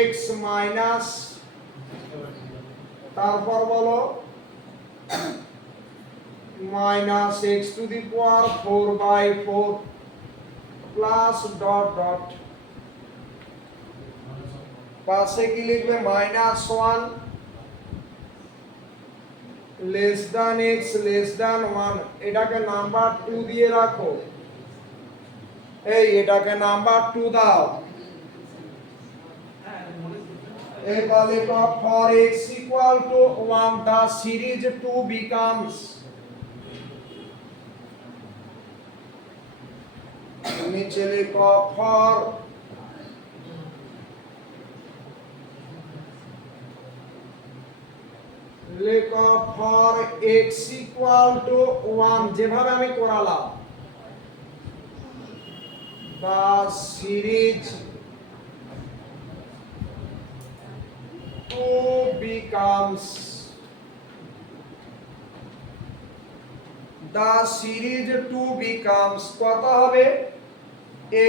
x মাইনাস তারপর বলো minus x to the power 4 by 4 plus dot dot পাশে কি লিখবে -1 less than x less than 1 এটাকে নাম্বার 2 দিয়ে রাখো এই এটাকে নাম্বার 2 দাও এবার লেখো for x equal to 1 the series 2 becomes নিচে লেখো for লেখো for x equal to 1 যেভাবে আমি করালাম the series 2 becomes the series 2 becomes কত হবে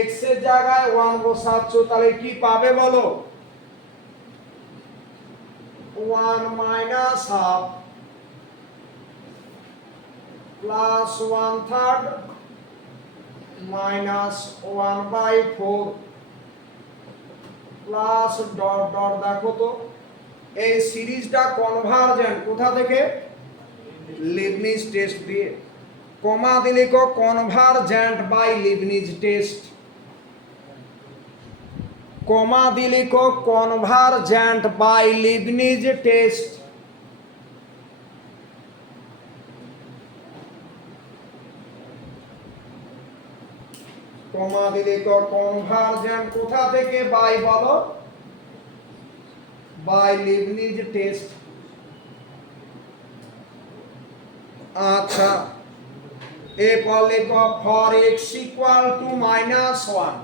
x এর জায়গায় 1 বসাচ্ছ তাহলে কি পাবে বলো 1 minus half plus 1/3 minus 1 by 4 plus dot dot দেখো তো এই সিরিজটা কনভারজেন্ট কোথা থেকে লিবনিজ টেস্ট দিয়ে কমা দিলে কো কনভারজেন্ট বাই লিবনিজ টেস্ট কমা দিলে কো কনভারজেন্ট বাই লিবনিজ টেস্ট কমা দিলে কো কনভারজেন্ট কোথা থেকে বাই বলো বাই লিবনিজ টেস্ট আচ্ছা এরপর লেখো for x equal to -1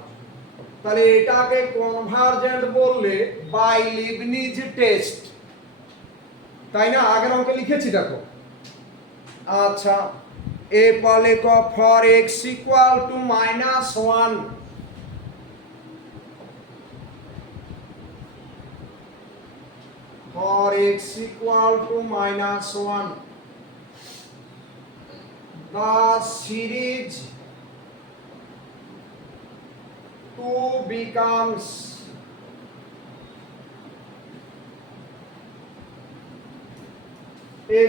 তাহলে এটাকে কনভারজেন্ট বললে বাই লিবনিজ টেস্ট তাই না আগের অঙ্কে লিখেছি দেখো আচ্ছা এরপর লেখো for x equal to -1 for x equal to -1 the series 2 becomes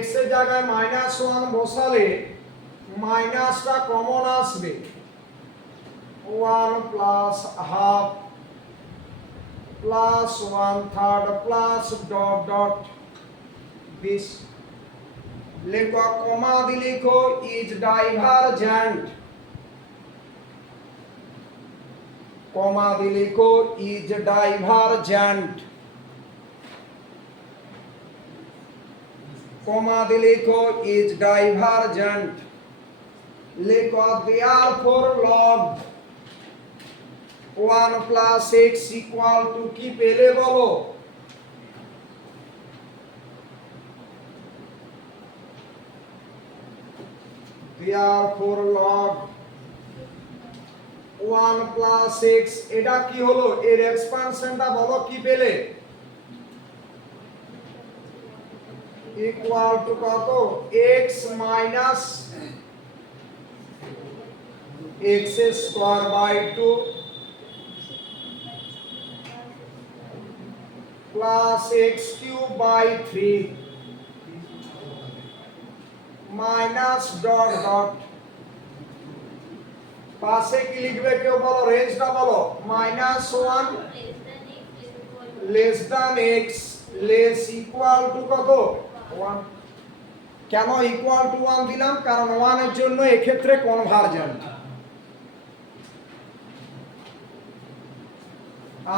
x এর জায়গায় -1 বসালে মাইনাসটা কমন আসবে 1 plus half plus 1/3 plus dot dot this লেখো কমা দিয়ে লেখো is divergent কমা দিয়ে লেখো is divergent কমা দিয়ে লেখো is divergent লেখো therefore log 1 plus x equal to কি পেলে বলো therefore log 1 plus x এটা কি হলো এর এক্সপানশনটা বলো কি পেলে ইকুয়াল টু কত x minus x square by 2 plus x cube by 3 minus dot dot পাশে কি লিখবে কেউ বলো, রেঞ্জটা বলো, minus 1 less than x less equal to কত 1। কেন ইকুয়াল টু 1 দিলাম? কারণ 1 এর জন্য এক্ষেত্রে কনভার্জেন্ট।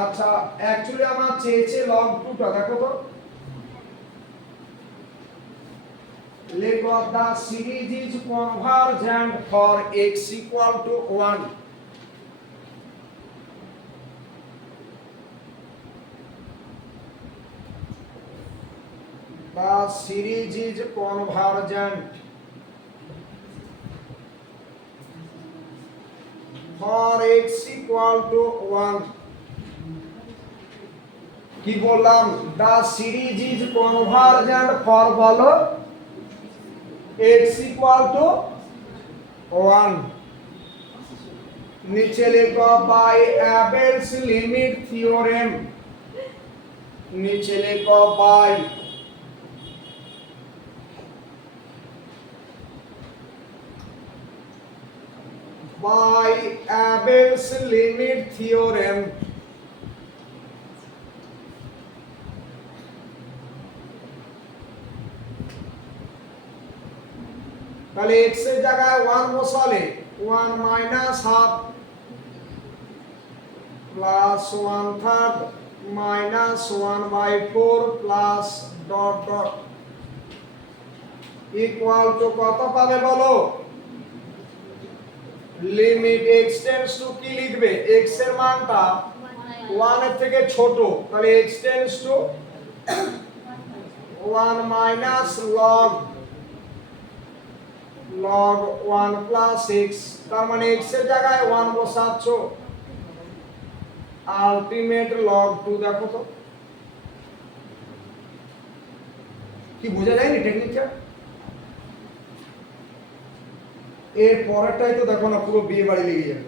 আচ্ছা অ্যাকচুয়ালি আমার চেয়েছে log 2 টা, দেখো তো লেখো the series is convergent for x equal to 1। The series is convergent for x equal to 1। কি বললাম? the series is convergent for বলো x equal to 1। নিচে লেখো by Abel's limit theorem। নিচে লেখো by Abel's limit theorem। তাহলে x এর জায়গায় 1 বসালে 1 minus half plus 1/3 minus 1/4 plus dot dot equal to কত পাবে বলো? লিমিট x টেন্ডস টু কি লিখবে? x এর মানটা 1 এর থেকে ছোট, তাহলে x tends to 1 minus log 1 plus x। তার মানে x এর জায়গায় 1 বসাচ্ছ, আলটিমেট log 2। দেখো তো কি বোঝা যায়নি টেকনিকটা? এর পরেরটাই তো দেখো না, পুরো বিয়ে বাড়ি লেগে যাবে।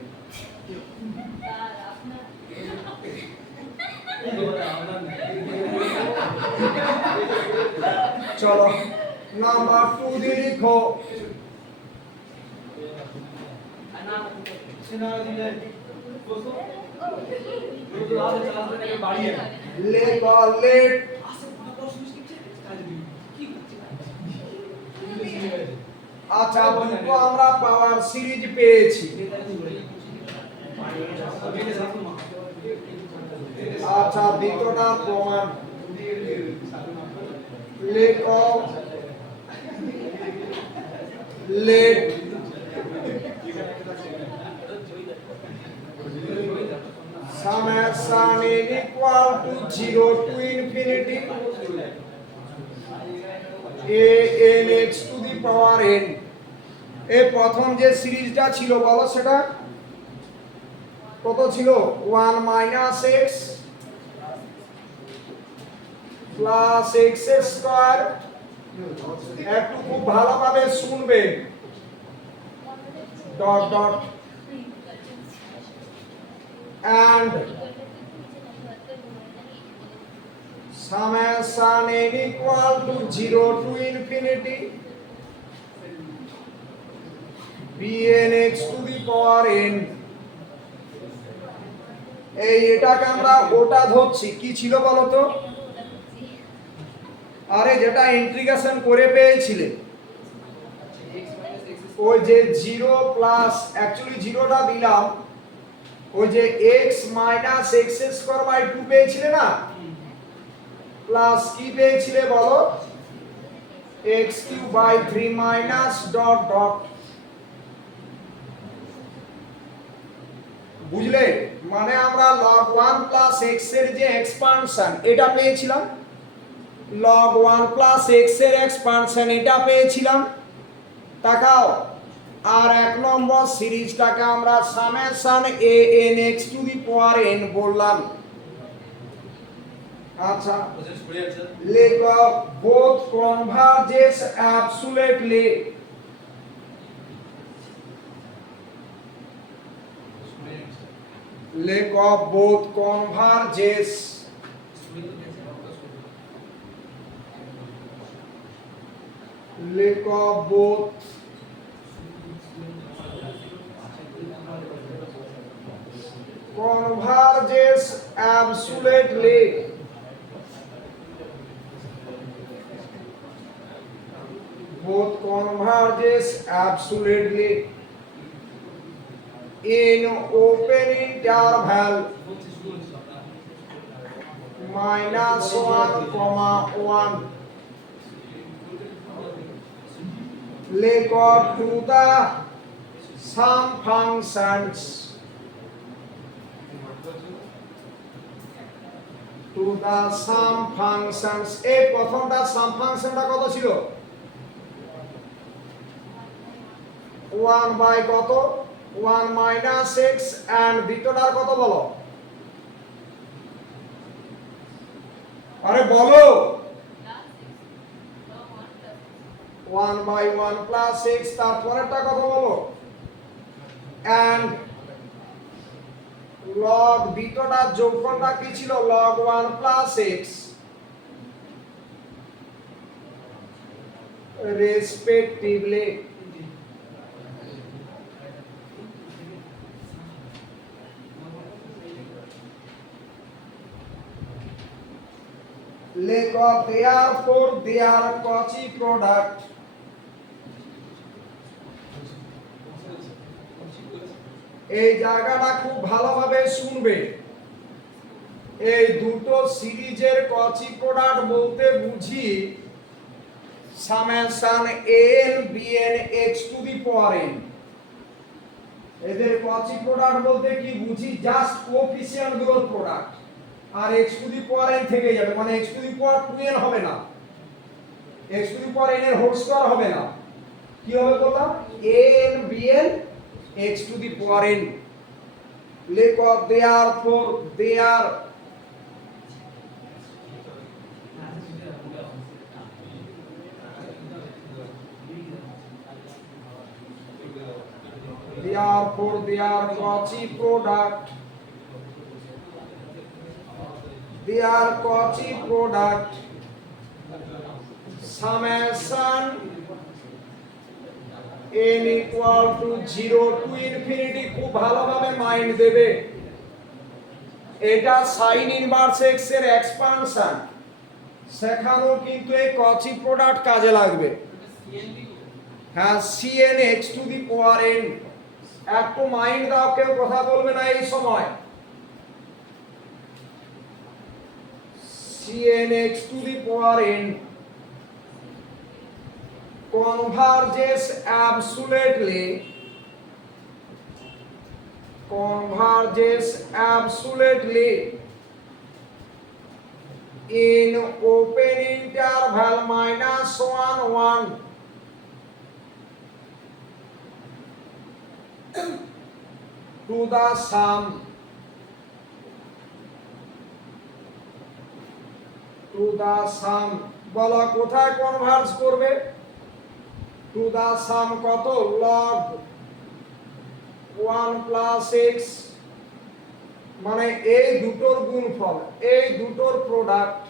চলো নাম্বার 2 দিয়ে লিখো। লেখো লেট আচ্ছা দুটো আমরা পাওয়ার সিরিজ পেয়েছি। আচ্ছা দ্বিতীয়টা প্রমাণ লেখো late summation n equal to 0 to infinity a n x to the power n। এই প্রথম যে সিরিজটা ছিল বলো সেটা কত ছিল? 1 minus x plus x square. একটু খুব ভালোভাবে শুনবে, dot dot and summation n equal to 0 to infinity bn x to the power n। এই এটাকে আমরা ওটা ধরছি, কি ছিল বলো তো? আরে যেটা ইন্টিগ্রেশন করে পেয়েছিলে ওই যে 0 প্লাস অ্যাকচুয়ালি 0টা দিলাম, ওই যে x minus x square by 2 পেয়েছিলে না, প্লাস কি পেয়েছিলে বলো? x cube by 3 minus dot dot. বুঝলে? মানে আমরা log 1 প্লাস x এর যে এক্সপানশন এটা পেয়েছিলাম, log 1 প্লাস x এর এক্সপানশন এটা পেয়েছিলাম। তাকাও, আর এক নম্বর সিরিজটাকে আমরা summation a n x to the power n বললাম। আচ্ছা লেখো both converges absolutely lack of both converges lack of both converges absolutely both converges absolutely in open interval minus 1 comma 1 record to the sum functions to the sum functions এই প্রথমটা সাম ফাংশনটা কত ছিল 1 by কত 1 minus x and দ্বিতীয়টার কত বলো আরে বলো 1 বাই 1 প্লাস x তারপরেরটা কত বলো এন্ড log দ্বিতীয়টার যোগফলটা কি ছিল log 1 plus x respectively lack of therefore their Cauchy product এই জায়গাটা খুব ভালোভাবে শুনবে এই দুটো সিরিজের Cauchy প্রোডাক্ট বলতে বুঝি summation an bn x to the power n এদের Cauchy প্রোডাক্ট বলতে কি বুঝি জাস্ট কোএফিসিয়েন্ট গুলোর প্রোডাক্ট আর x to the power n থেকে যাবে মানে x to the power 2n হবে না x to the power n এর হোল স্কয়ার হবে না কি হবে বললাম an bn x to the power n lack of therefore their Cauchy product summation n equal to 0 to infinity খুব ভালোভাবে মাইন্ড দেবে এটা sin ইনভার্স x এর এক্সপানশন সেখানেও কিন্তু এই Cauchy প্রোডাক্ট কাজে লাগবে হ্যাঁ cn x to the power n একটু মাইন্ড দাও কেউ কথা বলবে না এই সময় cn x to the power n converges absolutely in open interval minus 1 1 to the sum বলা কোথায় কনভার্জ করবে টু দা সাম কত log 1 প্লাস x মানে এই দুটোর গুণফল এই দুটোর প্রোডাক্ট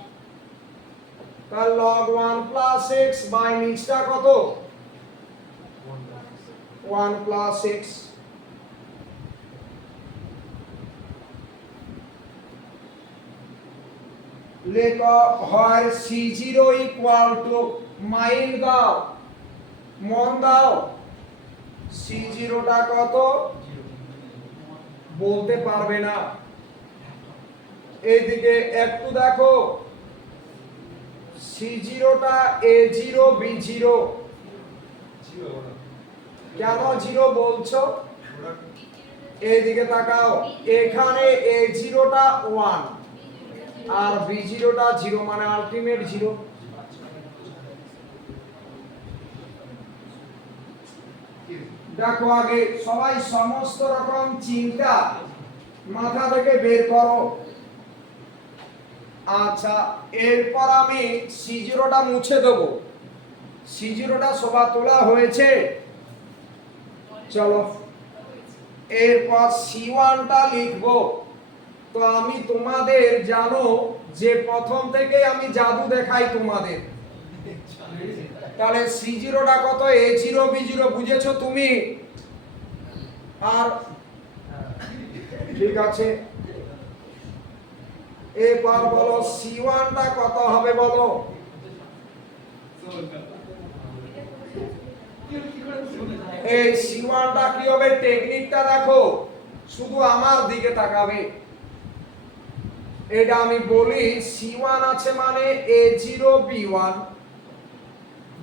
তার log 1 প্লাস x বাই নিচটা কত 1 প্লাস x লেখ হয় c0 ইকুয়াল টু মাইন্ড দাও মন দাও c0 টা কত বলতে পারবে না এইদিকে একটু দেখো c0 টা a0 b0 কেন 0 বলছো এইদিকে তাকাও এখানে a0 টা 1 আর b0 টা 0 মানে আলটিমেট 0 দেখো আগে সবাই সমস্ত রকম চিন্তা মাথা থেকে বের করো আচ্ছা এরপর আমি c0 টা মুছে দেব c0 টা সবা তোলা হয়েছে চলো এরপর C1টা লিখবো। তো আমি তোমাদের জানো যে প্রথম থেকে আমি জাদু দেখাই তোমাদের। তাহলে C0টা কত, A0 B0 বুঝেছো তুমি? আর ঠিক আছে, এবার বলো C1টা কত হবে বলো? এই C1টা কি হবে টেকনিকটা দেখো, শুধু আমার দিকে তাকাবে। এটা আমি বলি C1 আছে মানে A0 B1,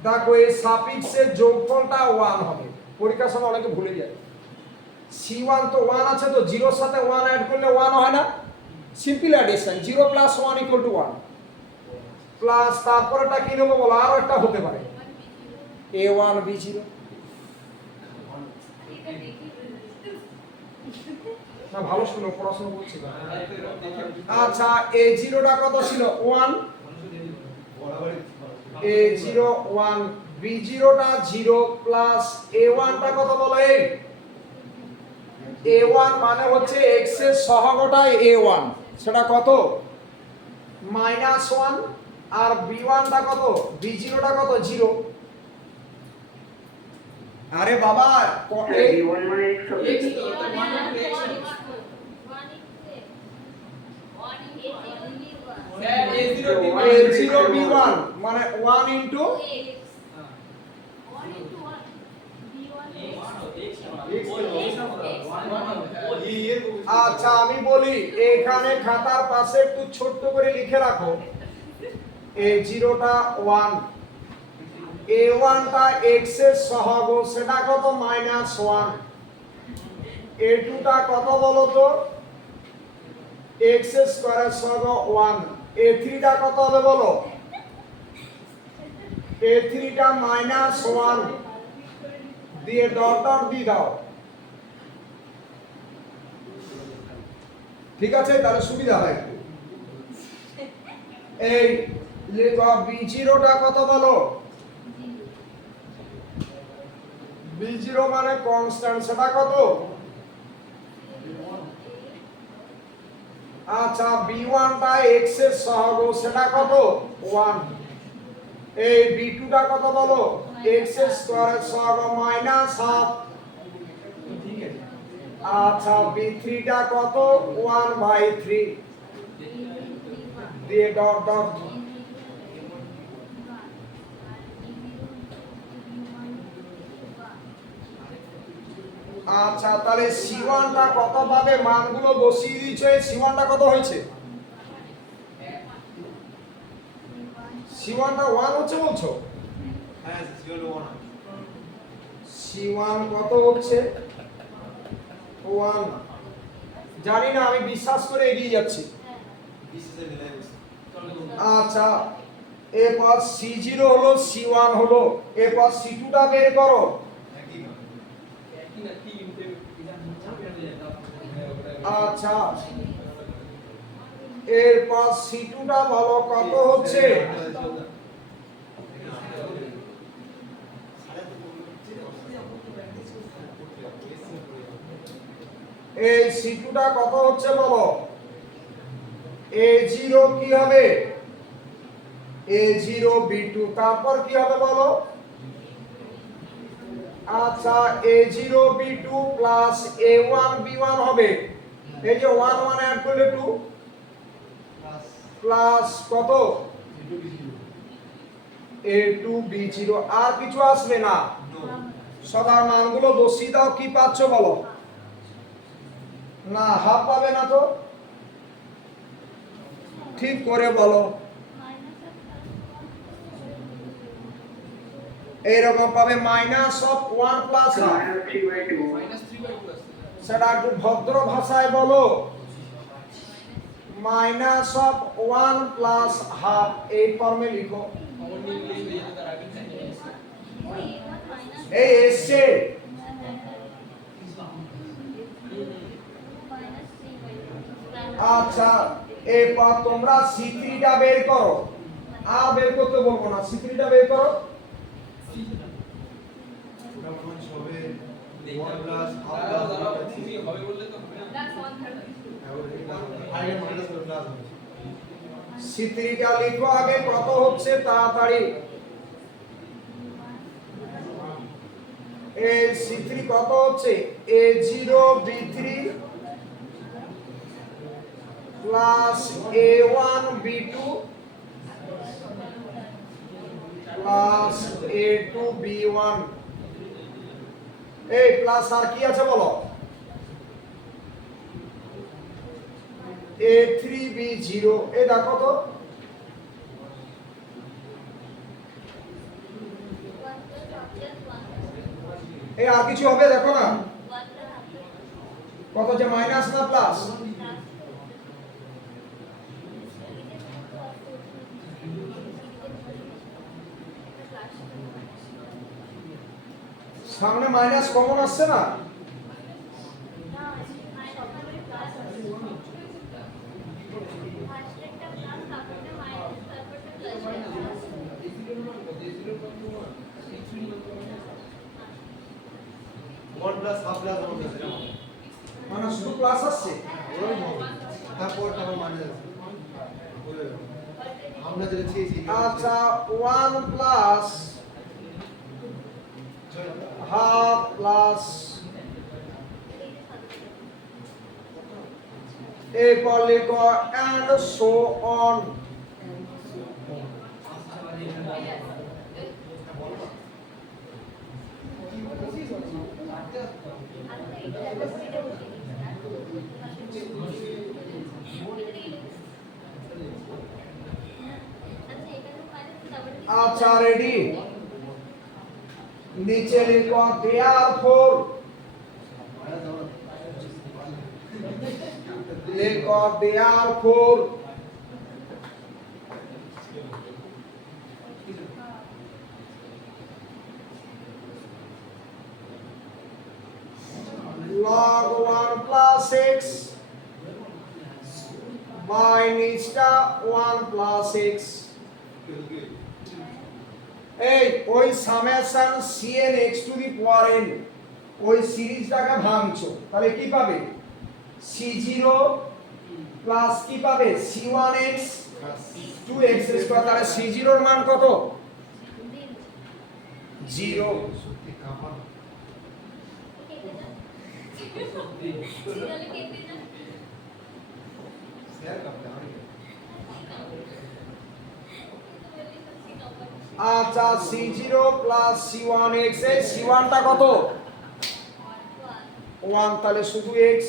দেখো এই সাফিক্সের যোগফলটা 1 হবে। পরীক্ষার সময় অনেকে ভুলে যায়। C1 তো 1 আছে, তো 0 এর সাথে 1 অ্যাড করলে 1 হয় না? সিম্পল অ্যাডিশন, 0 + 1 = 1 প্লাস তারপরটা কি নেবো বলো? আরো একটা হতে পারে A1 B0। না ভালো শুনো, পড়াশোনা করছি। আচ্ছা A0টা কত ছিল? 1। A0 1, B0টা 0 প্লাস A1টা কত বলো? 8। A1 মানে হচ্ছে x এর সহগটাই A1, সেটা কত? -1। আর B1টা কত? B0টা কত? 0। আরে বাবা B1 মানে x হবে। x তো 1 into x sir A0 A0 B1 মানে 1 ইনটু আচ্ছা আমি বলি এখানে খাতার পাশে একটু ছোট্ট করে লিখে রাখো। A0টা 1, A1টা x এর সহগ, সেটা কত? -1। A2টা কত বলো তো? x এর স্কয়ারের সহগ 1। A3টা কত হবে বলো? A3টা -1 দিয়ে ডট ডট দিয়ে দাও। ঠিক আছে, তাহলে সুবিধা হয়। এই লেখা B0টা কত বলো? B0 মানে কনস্ট্যান্ট, সেটা কত? আচ্ছা B1টা x এর সহগ, সেটা কত? 1। এই B2টা কত বলো? x এর স্কয়ারের সহগ -1/2। আচ্ছা B3টা কত? 1/3 দিয়ে ডট ডট। আচ্ছা তাহলে C1টা কত পাবে? মানগুলো বসিয়ে দিয়েছো। এই C1টা কত হয়েছে? C1টা 1 হচ্ছে বলছো? হ্যাঁ জিরো 1 C1 কত হচ্ছে? 1 জানি না, আমি বিশ্বাস করে এগিয়ে যাচ্ছি। বিসিসে মিলাই বসে আচ্ছা এরপর C0 হলো, C1 হলো, এরপর C2টা বের করো। একই না আচ্ছা এরপর C2টা বলো কত হচ্ছে? এই C2টা কত হচ্ছে বলো? A0 কি হবে? A0 B2, তারপর কি হবে বলো? আচ্ছা A0 B2 plus A1 B1 হবে। এই যে 1 1 অ্যাড করলে 2 প্লাস কত? A2 B0। আর কিছু আসবে না, সবার মানগুলো বসিয়ে দাও। কি পাচ্ছ বলো? না হাফ পাবে না তো, ঠিক করে বলো। এইরকম পাবে -1 প্লাস হাফ। -3/2 -3/2 সেটা একটু ভদ্র ভাষায় বলো। -1 প্লাস হাফ এই ফর্মে লিখো। এই এসছে। আচ্ছা এরপর তোমরা C3টা বের করো। আর বের করতে বলবো না, C3টা বের করো। ওটা মনে হবে 1 প্লাস হাফ তুমি হবে বললে তো হবে না। That's 1/3 হবে। আগে মাইনাস করে প্লাস হবে C3 টা লিখো আগে কত হচ্ছে তাড়াতাড়ি। এই C3 কত হচ্ছে A0 B3 plus A1 B2 plus A2 B1 এই প্লাস আর কি আছে বলো A3 B0 এই দেখো তো এই আর কিছু হবে দেখো না কত যে মাইনাস না প্লাস সামনে মাইনাস কমন আসছে না one plus half plus one plus মানে শুধু প্লাস আসছে তারপর আবার মাইনাস আছে আমরা যেটা চেয়েছি আচ্ছা 1 প্লাস হাফ প্লাস এরপর লিখো and so on আচ্ছা রেডি নিচে লিখো therefore লিখো therefore log 1 plus x minus 1 plus x এই ওই summation cn x to the power n ওই সিরিজটাকে ভাঙছো তাহলে কি পাবে c0 প্লাস কি পাবে c1x 2x স্কয়ার তাহলে c0 এর মান কত 0 সত্যি কামান স্যার কাপড় আচ্ছা c0 প্লাস c1x এই c1 টা কত 1 তাহলে শুধু x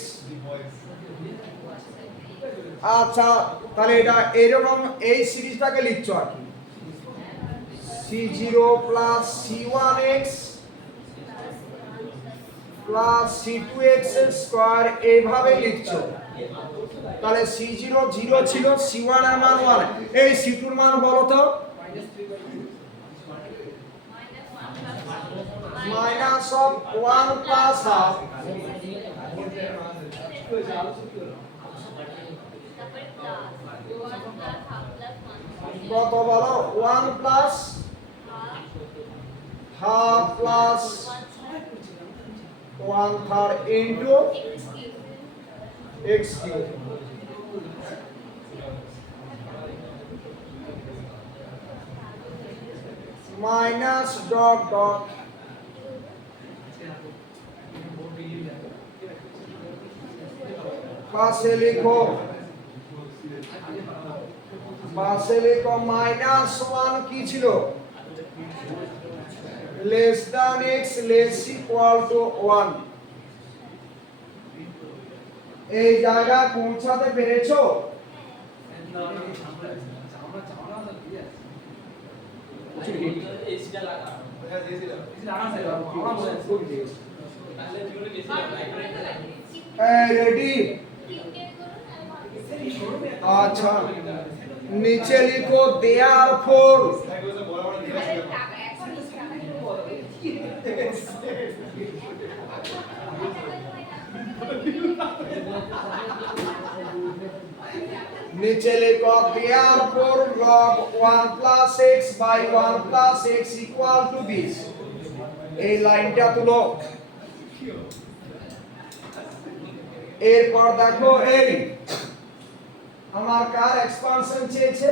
আচ্ছা তাহলে এটা এরকম এই সিরিজটাকে লিখছো আর কি c0 plus c1x plus c2x square এইভাবে লিখছো তাহলে c0 0 ছিল c1 এর মান 1 এই c2 এর মান বলো তো minus of 1 plus half কত বলো 1 plus half plus 1/3 into x cube minus dot dot पासे लिखो माइनस 1 কি ছিল less than x less equal to 1 এই জায়গা পৌঁছাতে পেরেছো এসিটা লাগা হ্যাঁ দিয়েছিলাম रेडी अच्छा नीचे लिखो देयरफॉर नीचे लिखो therefore log 1 plus x by 1 plus x equal to this এই লাইনটা তুলো এরপর দেখো এই আমার কার এক্সপানশন চেয়েছে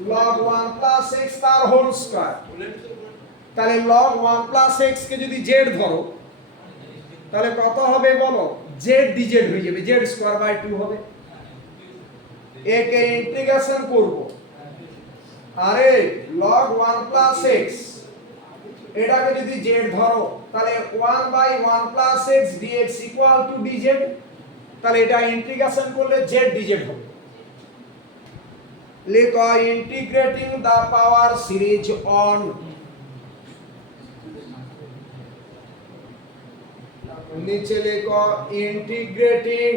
log 1 plus x তার হোল স্কয়ার তাহলে log 1 plus x কে যদি z ধরো তাহলে কত হবে বলো z dz হয়ে যাবে z স্কয়ার বাই 2 হবে একে ইন্টিগ্রেশন করব আরে log 1 plus x এটাকে যদি z ধরো তাহলে 1 by 1 plus x dx equal to dz তাহলে এটা ইন্টিগ্রেশন করলে z dz হবে লেখো integrating the power series on নিচে লেখো ইন্টিগ্রেটিং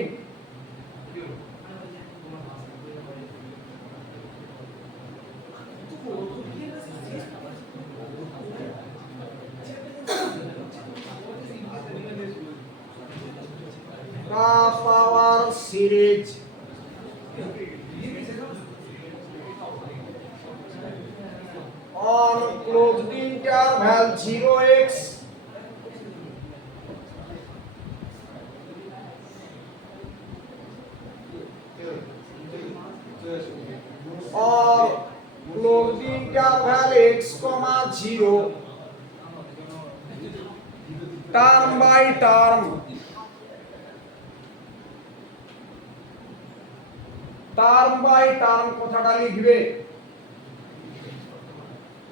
দা পাওয়ার সিরিজ on closed interval 0x or closed interval x comma 0 term by term কথাটা লিখবে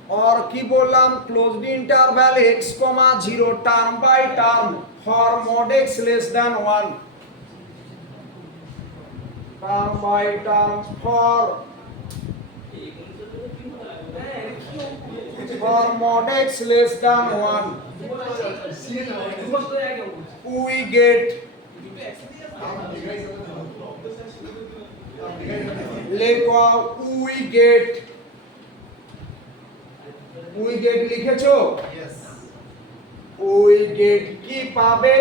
और की बोललाम closed interval x, 0 term by term for mod x less than 1 term by term for mod x less than 1 we get লেখো we get লিখেছো we get কি পাবে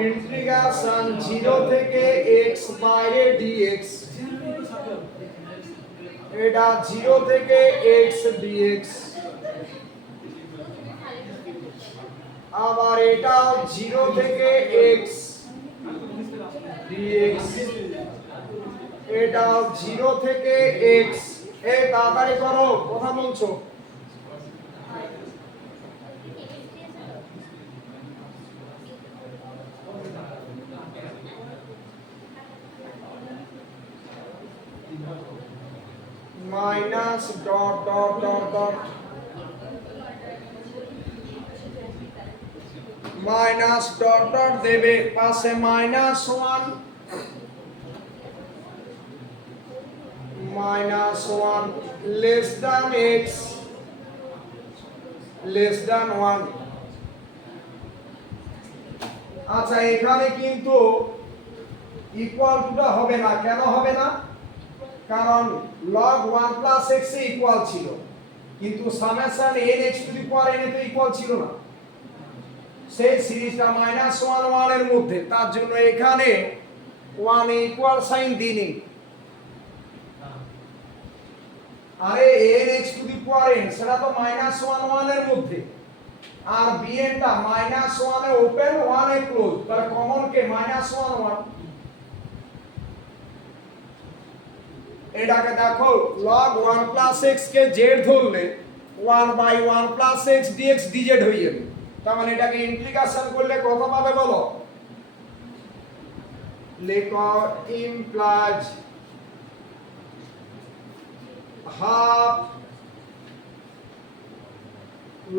integration 0 থেকে x বাইরে dx এটা 0 থেকে x dx আবার এটা 0 থেকে x dx এটা 0 থেকে x এই তাড়াতাড়ি করো কথা বলছো minus dot dot dot dot minus dot dot দেবে পাশে minus 1 minus 1 less than x less than 1 আচ্ছা এখানে কিন্তু ইকুয়াল টুটা হবে না কেন হবে না কারণ log 1 plus x এ ইকুয়াল ছিল কিন্তু summation n x to the power n এ তো ইকুয়াল ছিল না সেই সিরিজটা -1 1 এর মধ্যে তার জন্য এখানে 1 এ ইকুয়াল সাইন দিইনি আরে n x to the power n সেটা তো -1 1 এর মধ্যে আর bn টা -1 এ ওপেন 1 এ ক্লোজ তার কমন কে -1 1 এটাকে দেখো log 1 plus x কে z ধরলে 1 by 1 plus x dx dz হয়ে যাবে তার মানে এটাকে ইন্টিগ্রেশন করলে কত পাবে বলো লেখো implies half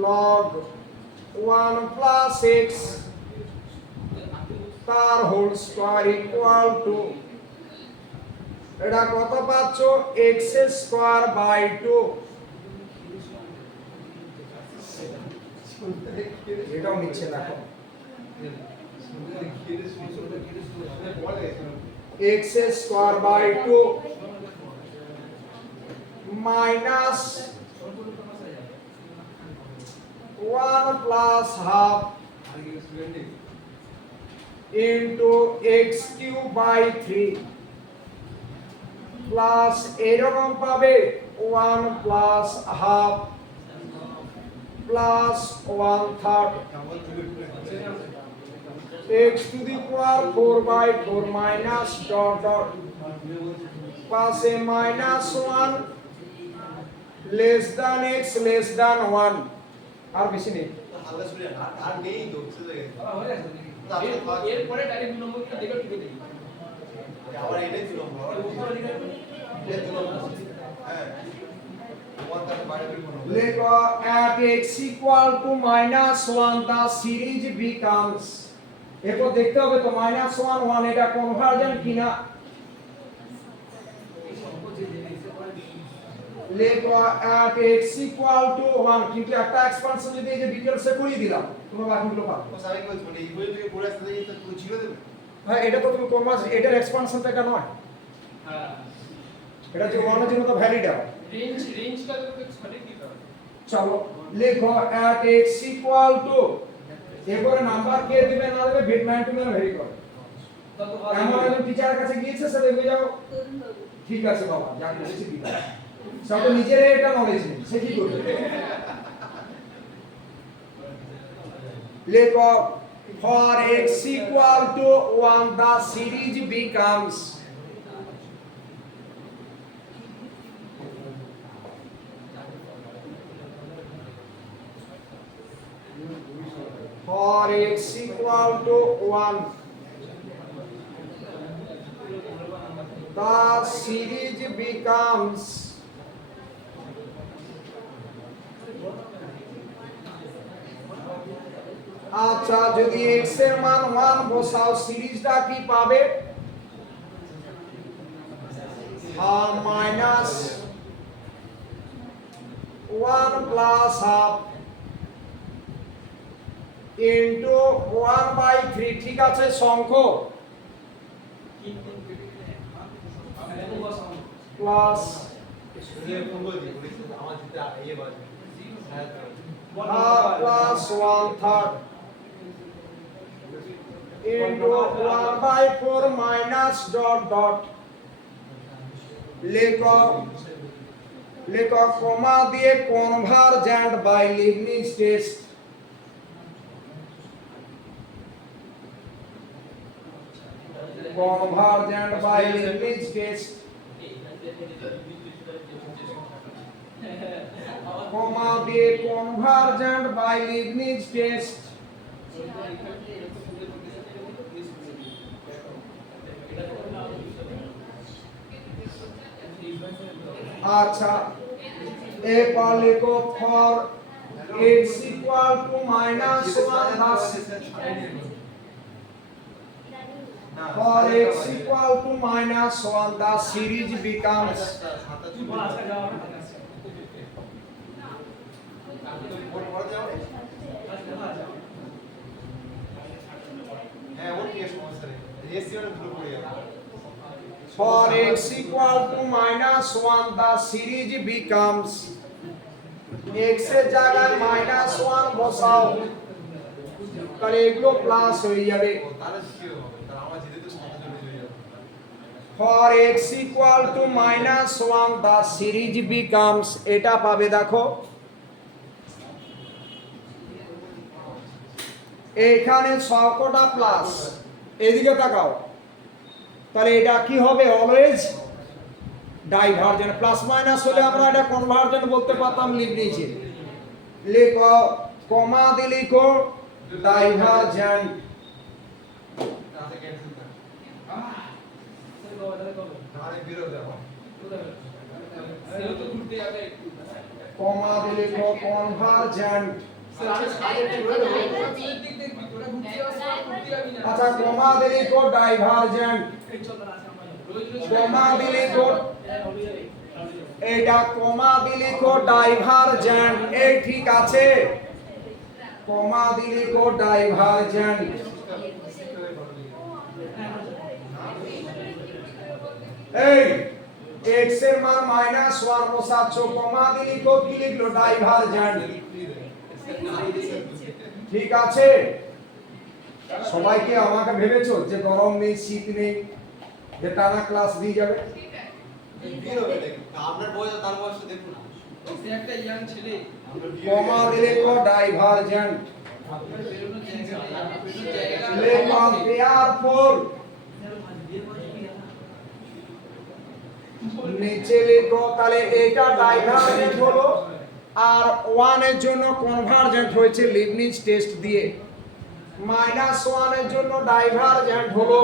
log 1 plus x তার হোল স্কয়ার ইকুয়াল টু এটা কত পাচ্ছো x স্কয়ার বাই 2 এটাও নিচে রাখো x square by 2 minus 1 plus half into x cube by 3 plus এরকম পাবে 1 plus half plus 1/3 x to the power 4 by 4 minus dot dot পাশে minus 1 less than x less than 1 আর বেশি নেই হালকা শুনে আর নেই তো চলে গেছে এরপরে ডাইরেক্ট 2 নম্বরটা দেখে টিকে দেই আবার এটাই ছিল এটা ছিল হ্যাঁ ওয়ান তার বাইরে বের করব লেখো at x equal to minus 1 the series becomes এরপর দেখতে হবে তো minus 1 1 এটা কনভার্জন কিনা লেখো at x equal to 1 কিন্তু একটা এক্সপানশন যদি এই যে ডিটেইলসে করিয়ে দিলাম তোমরা বাকিগুলো পাবে ও স্যার কি বলছো মানে এই বই থেকে পড়ে আসতে গিয়ে তো পুরো ছিল দেবে হ্যাঁ এটা তো তুমি কনভার্স এটার এক্সপানশনটা এটা নয় হ্যাঁ এটা যে 1 এর জন্য তো ভ্যালিড হবে রেঞ্জটা তো সঠিক দিতে হবে চলো লেখো at x equal to এরপরে নাম্বার কে দিবে না দেবে বিট ম্যান টু ম্যান ভেরি করে তত এমন ভালো একজন টিচারের কাছে গিয়েছে সে দেখবে যাও ঠিক আছে বাবা যা বলেছি ঠিক আছে সব তো নিজের এটা নলেজ নেই সে কি করবে লেখো for x equal to 1 the series becomes for x equal to 1 the series becomes আচ্ছা যদি x এর মান 1 বসাও সিরিজটা কি পাবে মাইনাস 1 প্লাস হাফ ইনটু 1/3 ঠিক আছে সংখ্য প্লাস শুনে ফোন করে দিই বলেছি আমার যেতে ইয়ে বাজে হ্যাঁ half plus 1/3 into 1/4 minus dot dot লেখো কমা দিয়ে convergent by Leibniz test convergent by Leibniz test comma দিয়ে convergent by Leibniz test আচ্ছা এরপর লেখো for x equal to minus 1 thus for x equal to minus 1 the series becomes হ্যাঁ ওর কি সমস্যা নেই এসি ওর দুটো পড়ে যাবে for x equal to minus 1 the series becomes x এর জায়গায় minus 1 বসাও তাহলে এগুলো প্লাস হয়ে যাবে তাহলে কি হবে তাহলে আমার যেতে তো সাথে চলে যাবে for x equal to minus 1 the series becomes এটা পাবে দেখো এখানে সবকটা প্লাস এদিকে তাকাও তাহলে এটা কি হবে অলওয়েজ ডাইভারজেন্ট প্লাস মাইনাস হলে আমরা এটা কনভারজেন্ট বলতে পারতাম লিবনিজে লেখো কমা দিয়ে লিখো ডাইভারজেন্ট তাতে ক্যান্সেল কর আরে বিরো যাও তো ঘুরতে যাবে একটু কমা দিয়ে লিখো কনভারজেন্ট আচ্ছা কমা দিয়ে লিখো ডাইভারজেন্ট কমা দিয়ে লিখো এটা কমা দিয়ে লিখো ডাইভারজেন্ট এই ঠিক আছে কমা দিয়ে লিখো ডাইভারজেন্ট এই x এর মান -1 বসাচ্ছো, কমা দিলি তো কি লিখলো ডাইভারজেন্ট। ঠিক আছে, সবাইকে আমাকে ভেবেছো যে গরম নেই শীত নেই যে টানা ক্লাস দিয়ে যাবে? ঠিক আছে বিয়ে হবে নাকি? আপনার বয়স আর তার বয়স তো দেখুন না। সে একটা ইয়াং ছেলে আপনার বিয়ে কমা দিলে তো ডাইভারজেন্ট। আপনার বেরোনোর জায়গা নেই, আপনার বেরোনোর জায়গা লেখক therefore নিচে লেখো, তাহলে এটা ডাইভারজেন্ট হলো আর 1 এর জন্য কনভারজেন্ট হয়েছে লিবনিজ টেস্ট দিয়ে। -1 এর জন্য ডাইভারজেন্ট হলো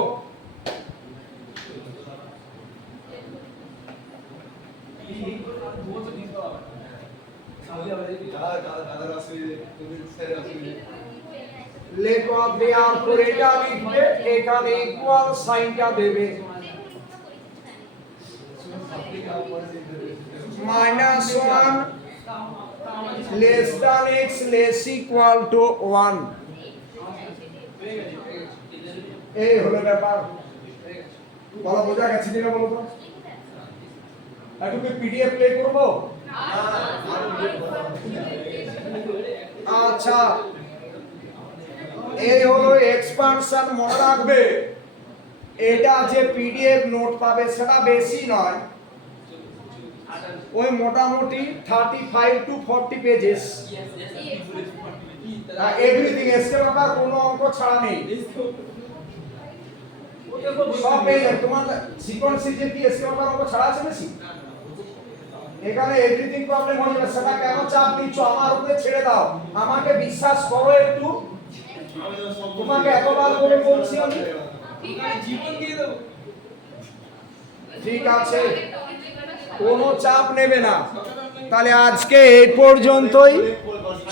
লেখক therefore এটা লিখলে এখানে ইকুয়াল সাইনটা দেবে -1 less than x less equal to 1। এই হলো ব্যাপার। বলা বোঝা গেছে কিনা বলো তো? একটু কি পিডিএফ প্লে করব? আচ্ছা, এই হলো এক্সপানশন। মনে রাখবে এটা যে পিডিএফ নোট পাবে সেটা বেশি নয়, ওই মোটামুটি 35 to 40 পেজেস। এভরিথিং এসকে ব্যাপার কোনো অঙ্ক ছাড়া নেই, সব পেয়ে যাবে। তোমার সিকোয়েন্স সিরিজে কি এসকে ব্যাপার অঙ্ক ছাড়া আছে বেশি? এখানে এভরিথিং প্রবলেম হয়ে যাবে। সেটা কেন চাপ নিচ্ছ? আমার উপরে ছেড়ে দাও, আমাকে বিশ্বাস করো একটু। তোমাকে এতবার করে বলছি আমি। ঠিক আমি আছে জীবন দিয়ে দেবো। ঠিক আছে, কোনো চাপ নেবে না। তাহলে আজকে এই পর্যন্তই,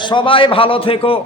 সবাই ভালো থেকো।